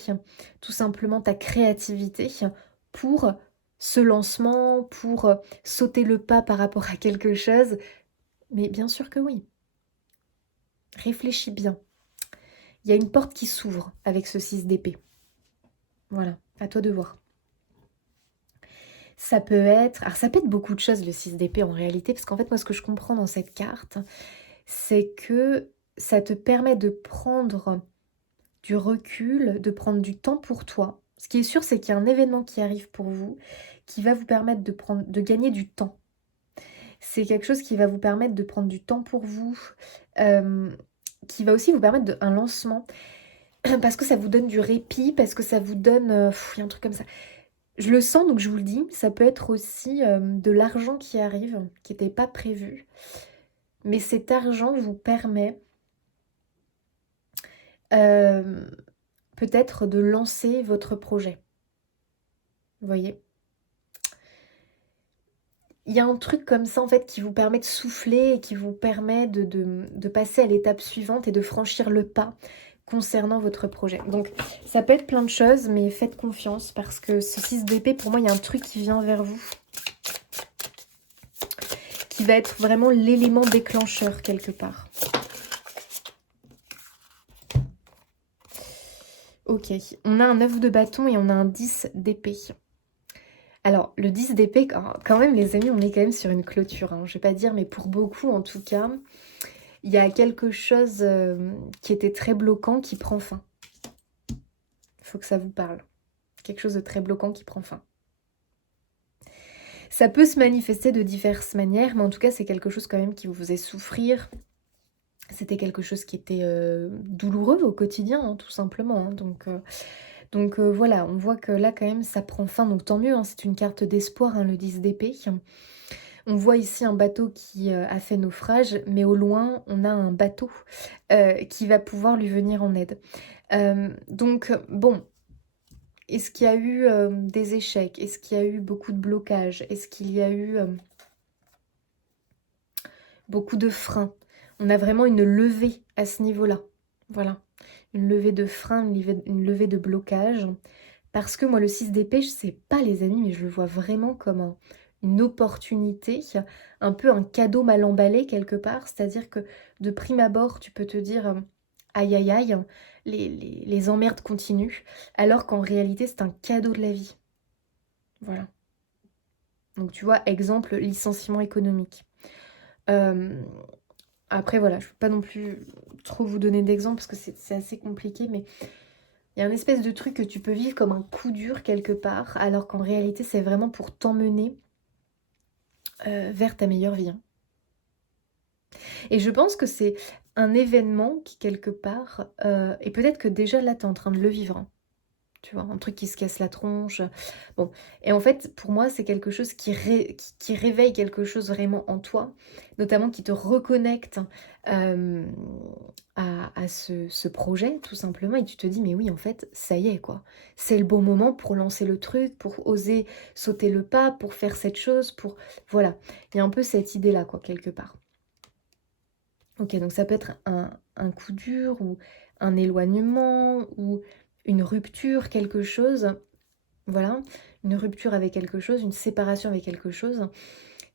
tout simplement ta créativité pour ce lancement, pour sauter le pas par rapport à quelque chose. Mais bien sûr que oui. Réfléchis bien. Il y a une porte qui s'ouvre avec ce 6 d'épée. Voilà, à toi de voir. Ça peut être beaucoup de choses le 6 d'épée en réalité, parce qu'en fait moi ce que je comprends dans cette carte, c'est que ça te permet de prendre du recul, de prendre du temps pour toi. Ce qui est sûr, c'est qu'il y a un événement qui arrive pour vous, qui va vous permettre de gagner du temps. C'est quelque chose qui va vous permettre de prendre du temps pour vous, qui va aussi vous permettre un lancement, parce que ça vous donne du répit, parce que ça vous donne... il y a un truc comme ça. Je le sens, donc je vous le dis, ça peut être aussi de l'argent qui arrive, qui n'était pas prévu. Mais cet argent vous permet peut-être de lancer votre projet. Vous voyez? Il y a un truc comme ça en fait qui vous permet de souffler et qui vous permet de passer à l'étape suivante et de franchir le pas concernant votre projet. Donc ça peut être plein de choses, mais faites confiance parce que ce 6 d'épée, pour moi, il y a un truc qui vient vers vous, qui va être vraiment l'élément déclencheur quelque part. Ok, on a un 9 de bâton et on a un 10 d'épée. Alors, le 10 d'épée, quand même, les amis, on est quand même sur une clôture. Je vais pas dire, mais pour beaucoup, en tout cas, il y a quelque chose qui était très bloquant qui prend fin. Il faut que ça vous parle. Quelque chose de très bloquant qui prend fin. Ça peut se manifester de diverses manières, mais en tout cas, c'est quelque chose quand même qui vous faisait souffrir. C'était quelque chose qui était douloureux au quotidien, tout simplement. Donc voilà, on voit que là, quand même, ça prend fin. Donc tant mieux, c'est une carte d'espoir, le 10 d'épée. On voit ici un bateau qui a fait naufrage, mais au loin, on a un bateau qui va pouvoir lui venir en aide. Donc, bon, est-ce qu'il y a eu des échecs? Est-ce qu'il y a eu beaucoup de blocages? Est-ce qu'il y a eu beaucoup de freins? On a vraiment une levée à ce niveau-là. Voilà, une levée de frein, une levée de blocage. Parce que moi, le 6 d'épée, je sais pas les amis, mais je le vois vraiment comme une opportunité, un peu un cadeau mal emballé quelque part. C'est-à-dire que de prime abord, tu peux te dire aïe aïe aïe, les emmerdes continuent, alors qu'en réalité, c'est un cadeau de la vie. Voilà. Donc tu vois, exemple, licenciement économique. Après, voilà, je ne peux pas non plus trop vous donner d'exemples parce que c'est assez compliqué, mais il y a une espèce de truc que tu peux vivre comme un coup dur quelque part, alors qu'en réalité, c'est vraiment pour t'emmener vers ta meilleure vie, hein. Et je pense que c'est un événement qui, quelque part, et peut-être que déjà là, tu es en train de le vivre, hein. Tu vois, un truc qui se casse la tronche. Bon, et en fait, pour moi, c'est quelque chose qui réveille quelque chose vraiment en toi, notamment qui te reconnecte euh, à ce projet, tout simplement, et tu te dis, mais oui, en fait, ça y est, quoi. C'est le bon moment pour lancer le truc, pour oser sauter le pas, pour faire cette chose, pour... Voilà, il y a un peu cette idée-là, quoi, quelque part. Ok, donc ça peut être un coup dur ou un éloignement ou une rupture, quelque chose, voilà, une rupture avec quelque chose, une séparation avec quelque chose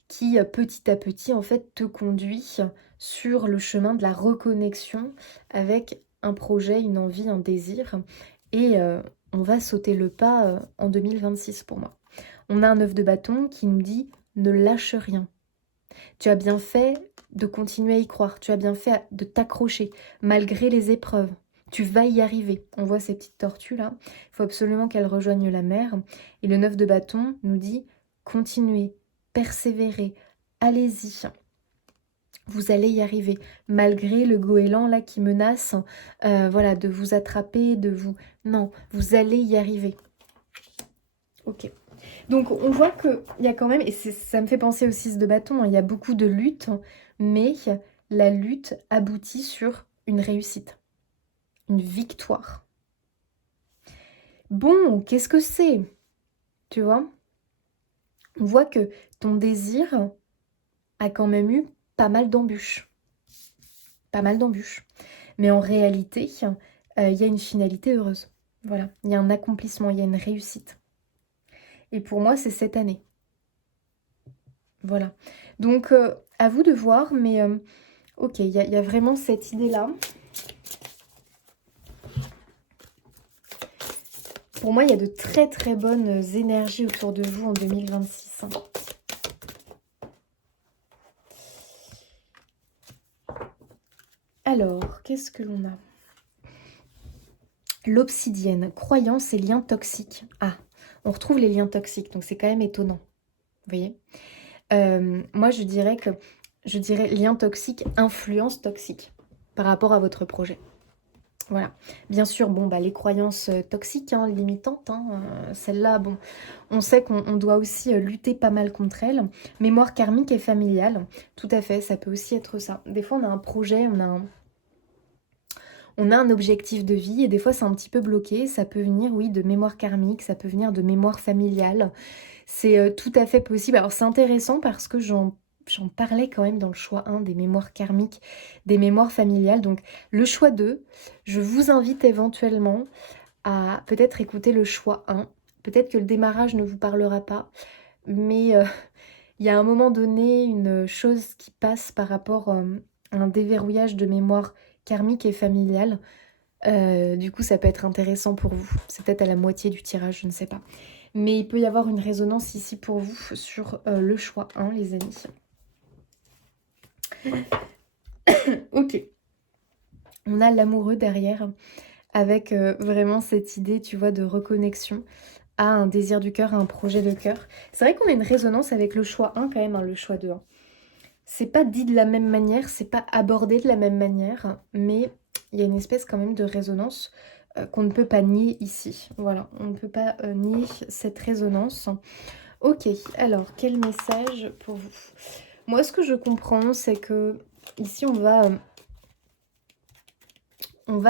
qui petit à petit en fait te conduit sur le chemin de la reconnexion avec un projet, une envie, un désir et on va sauter le pas en 2026 pour moi. On a un 9 de bâton qui nous dit ne lâche rien. Tu as bien fait de continuer à y croire. Tu as bien fait de t'accrocher malgré les épreuves. Tu vas y arriver. On voit ces petites tortues là. Il faut absolument qu'elles rejoignent la mer. Et le 9 de bâton nous dit continuez, persévérez, allez-y. Vous allez y arriver. Malgré le goéland là qui menace voilà, de vous attraper, de vous... Non, vous allez y arriver. Ok. Donc on voit qu'il y a quand même, et ça me fait penser au 6 de bâton, hein, il y a beaucoup de luttes, mais la lutte aboutit sur une réussite, une victoire. Bon, qu'est-ce que c'est? Tu vois? On voit que ton désir a quand même eu pas mal d'embûches. Pas mal d'embûches. Mais en réalité, il y a une finalité heureuse. Voilà, il y a un accomplissement, il y a une réussite. Et pour moi, c'est cette année. Voilà. Donc, à vous de voir, mais ok, il y a vraiment cette idée-là. Pour moi, il y a de très très bonnes énergies autour de vous en 2026. Alors, qu'est-ce que l'on a? L'obsidienne, croyance et liens toxiques. Ah, on retrouve les liens toxiques, donc c'est quand même étonnant. Vous voyez? Moi, je dirais lien toxique, influence toxique par rapport à votre projet. Voilà. Bien sûr, bon, bah, les croyances toxiques, hein, limitantes, hein, celles-là, bon, on sait qu'on doit aussi lutter pas mal contre elles. Mémoire karmique et familiale, tout à fait, ça peut aussi être ça. Des fois, on a un projet, on a un objectif de vie et des fois, c'est un petit peu bloqué. Ça peut venir, oui, de mémoire karmique, ça peut venir de mémoire familiale. C'est tout à fait possible. Alors, c'est intéressant parce que j'en parlais quand même dans le choix 1 des mémoires karmiques, des mémoires familiales. Donc, le choix 2, je vous invite éventuellement à peut-être écouter le choix 1. Peut-être que le démarrage ne vous parlera pas, mais il y a un moment donné une chose qui passe par rapport à un déverrouillage de mémoire karmique et familiale. Du coup, ça peut être intéressant pour vous. C'est peut-être à la moitié du tirage, je ne sais pas. Mais il peut y avoir une résonance ici pour vous sur le choix 1, les amis. Ok. On a l'amoureux derrière, avec vraiment cette idée, tu vois, de reconnexion à un désir du cœur, à un projet de cœur. C'est vrai qu'on a une résonance avec le choix 1 quand même, hein, le choix 2. Hein. C'est pas dit de la même manière, c'est pas abordé de la même manière, mais il y a une espèce quand même de résonance qu'on ne peut pas nier ici. Voilà, on ne peut pas nier cette résonance. Ok, alors quel message pour vous? Moi, ce que je comprends, c'est que ici, on va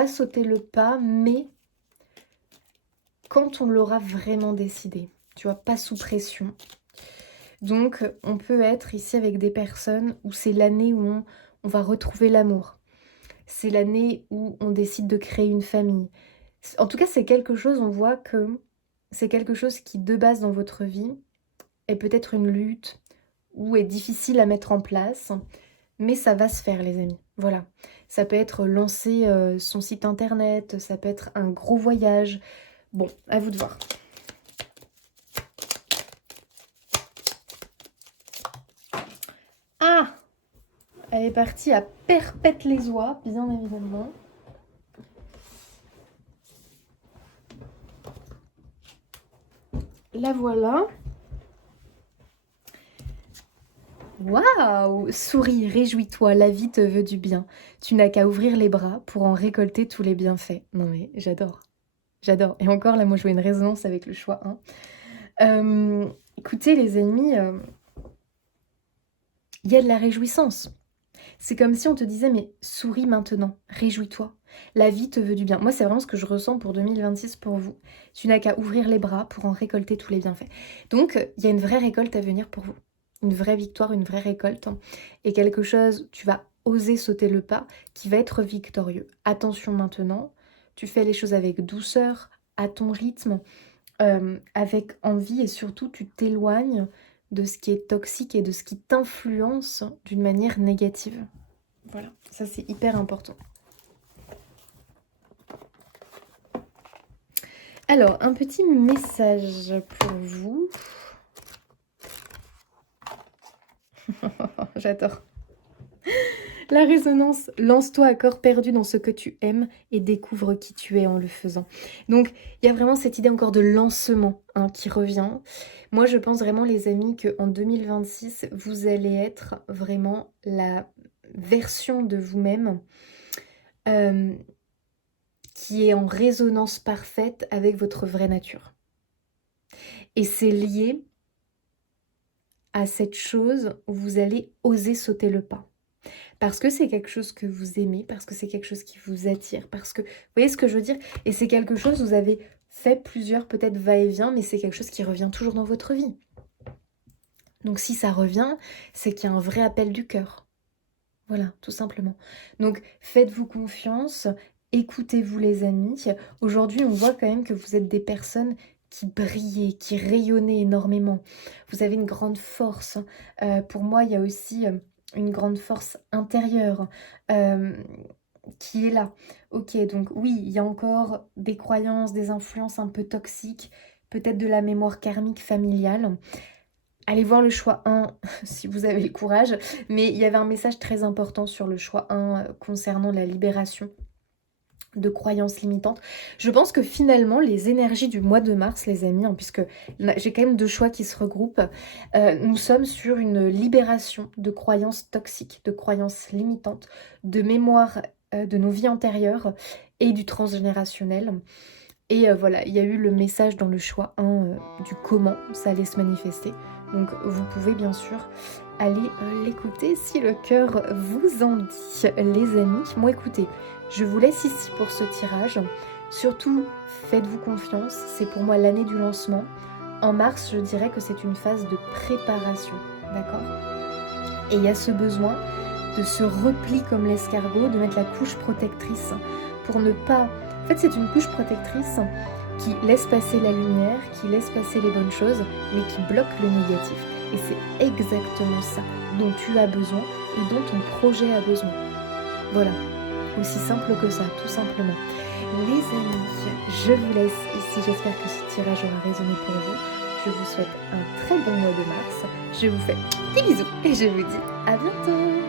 sauter le pas, mais quand on l'aura vraiment décidé, tu vois, pas sous pression. Donc, on peut être ici avec des personnes où c'est l'année où on va retrouver l'amour. C'est l'année où on décide de créer une famille. En tout cas, c'est quelque chose, on voit que c'est quelque chose qui, de base dans votre vie, est peut-être une lutte ou est difficile à mettre en place, mais ça va se faire, les amis. Voilà. Ça peut être lancer son site internet, ça peut être un gros voyage. Bon, à vous de voir. Ah! Elle est partie à perpète les oies, bien évidemment. La voilà. Waouh! Souris, réjouis-toi, la vie te veut du bien. Tu n'as qu'à ouvrir les bras pour en récolter tous les bienfaits. Non mais j'adore, j'adore. Et encore là, moi je vois une résonance avec le choix 1. Écoutez les amis, il y a de la réjouissance. C'est comme si on te disait, mais souris maintenant, réjouis-toi. La vie te veut du bien. Moi, c'est vraiment ce que je ressens pour 2026 pour vous. Tu n'as qu'à ouvrir les bras pour en récolter tous les bienfaits. Donc, il y a une vraie récolte à venir pour vous. Une vraie victoire, une vraie récolte. Et quelque chose, tu vas oser sauter le pas, qui va être victorieux. Attention maintenant, tu fais les choses avec douceur, à ton rythme, avec envie et surtout, tu t'éloignes de ce qui est toxique et de ce qui t'influence d'une manière négative. Voilà, ça c'est hyper important. Alors, un petit message pour vous. J'adore. La résonance, lance-toi à corps perdu dans ce que tu aimes et découvre qui tu es en le faisant. Donc, il y a vraiment cette idée encore de lancement qui revient. Moi, je pense vraiment, les amis, qu'en 2026, vous allez être vraiment la version de vous-même qui est en résonance parfaite avec votre vraie nature. Et c'est lié à cette chose où vous allez oser sauter le pas. Parce que c'est quelque chose que vous aimez, parce que c'est quelque chose qui vous attire, parce que... Vous voyez ce que je veux dire? Et c'est quelque chose, vous avez fait plusieurs peut-être va-et-vient, mais c'est quelque chose qui revient toujours dans votre vie. Donc si ça revient, c'est qu'il y a un vrai appel du cœur. Voilà, tout simplement. Donc faites-vous confiance, écoutez-vous les amis. Aujourd'hui, on voit quand même que vous êtes des personnes qui brillaient, qui rayonnaient énormément. Vous avez une grande force. Pour moi, il y a aussi... une grande force intérieure qui est là. Ok, donc oui, il y a encore des croyances, des influences un peu toxiques, peut-être de la mémoire karmique familiale. Allez voir le choix 1 si vous avez le courage, mais il y avait un message très important sur le choix 1 concernant la libération de croyances limitantes. Je pense que finalement, les énergies du mois de mars, les amis, puisque j'ai quand même 2 choix qui se regroupent, nous sommes sur une libération de croyances toxiques, de croyances limitantes, de mémoire de nos vies antérieures et du transgénérationnel. Et voilà, il y a eu le message dans le choix 1 du comment ça allait se manifester. Donc vous pouvez bien sûr aller l'écouter si le cœur vous en dit, les amis. Moi, écoutez, je vous laisse ici pour ce tirage. Surtout, faites-vous confiance. C'est pour moi l'année du lancement. En mars, je dirais que c'est une phase de préparation, d'accord? Et il y a ce besoin de se replier comme l'escargot, de mettre la couche protectrice pour ne pas... En fait, c'est une couche protectrice qui laisse passer la lumière, qui laisse passer les bonnes choses, mais qui bloque le négatif. Et c'est exactement ça dont tu as besoin et dont ton projet a besoin. Voilà, aussi simple que ça, tout simplement. Les amis, je vous laisse ici. J'espère que ce tirage aura résonné pour vous. Je vous souhaite un très bon mois de mars. Je vous fais des bisous et je vous dis à bientôt.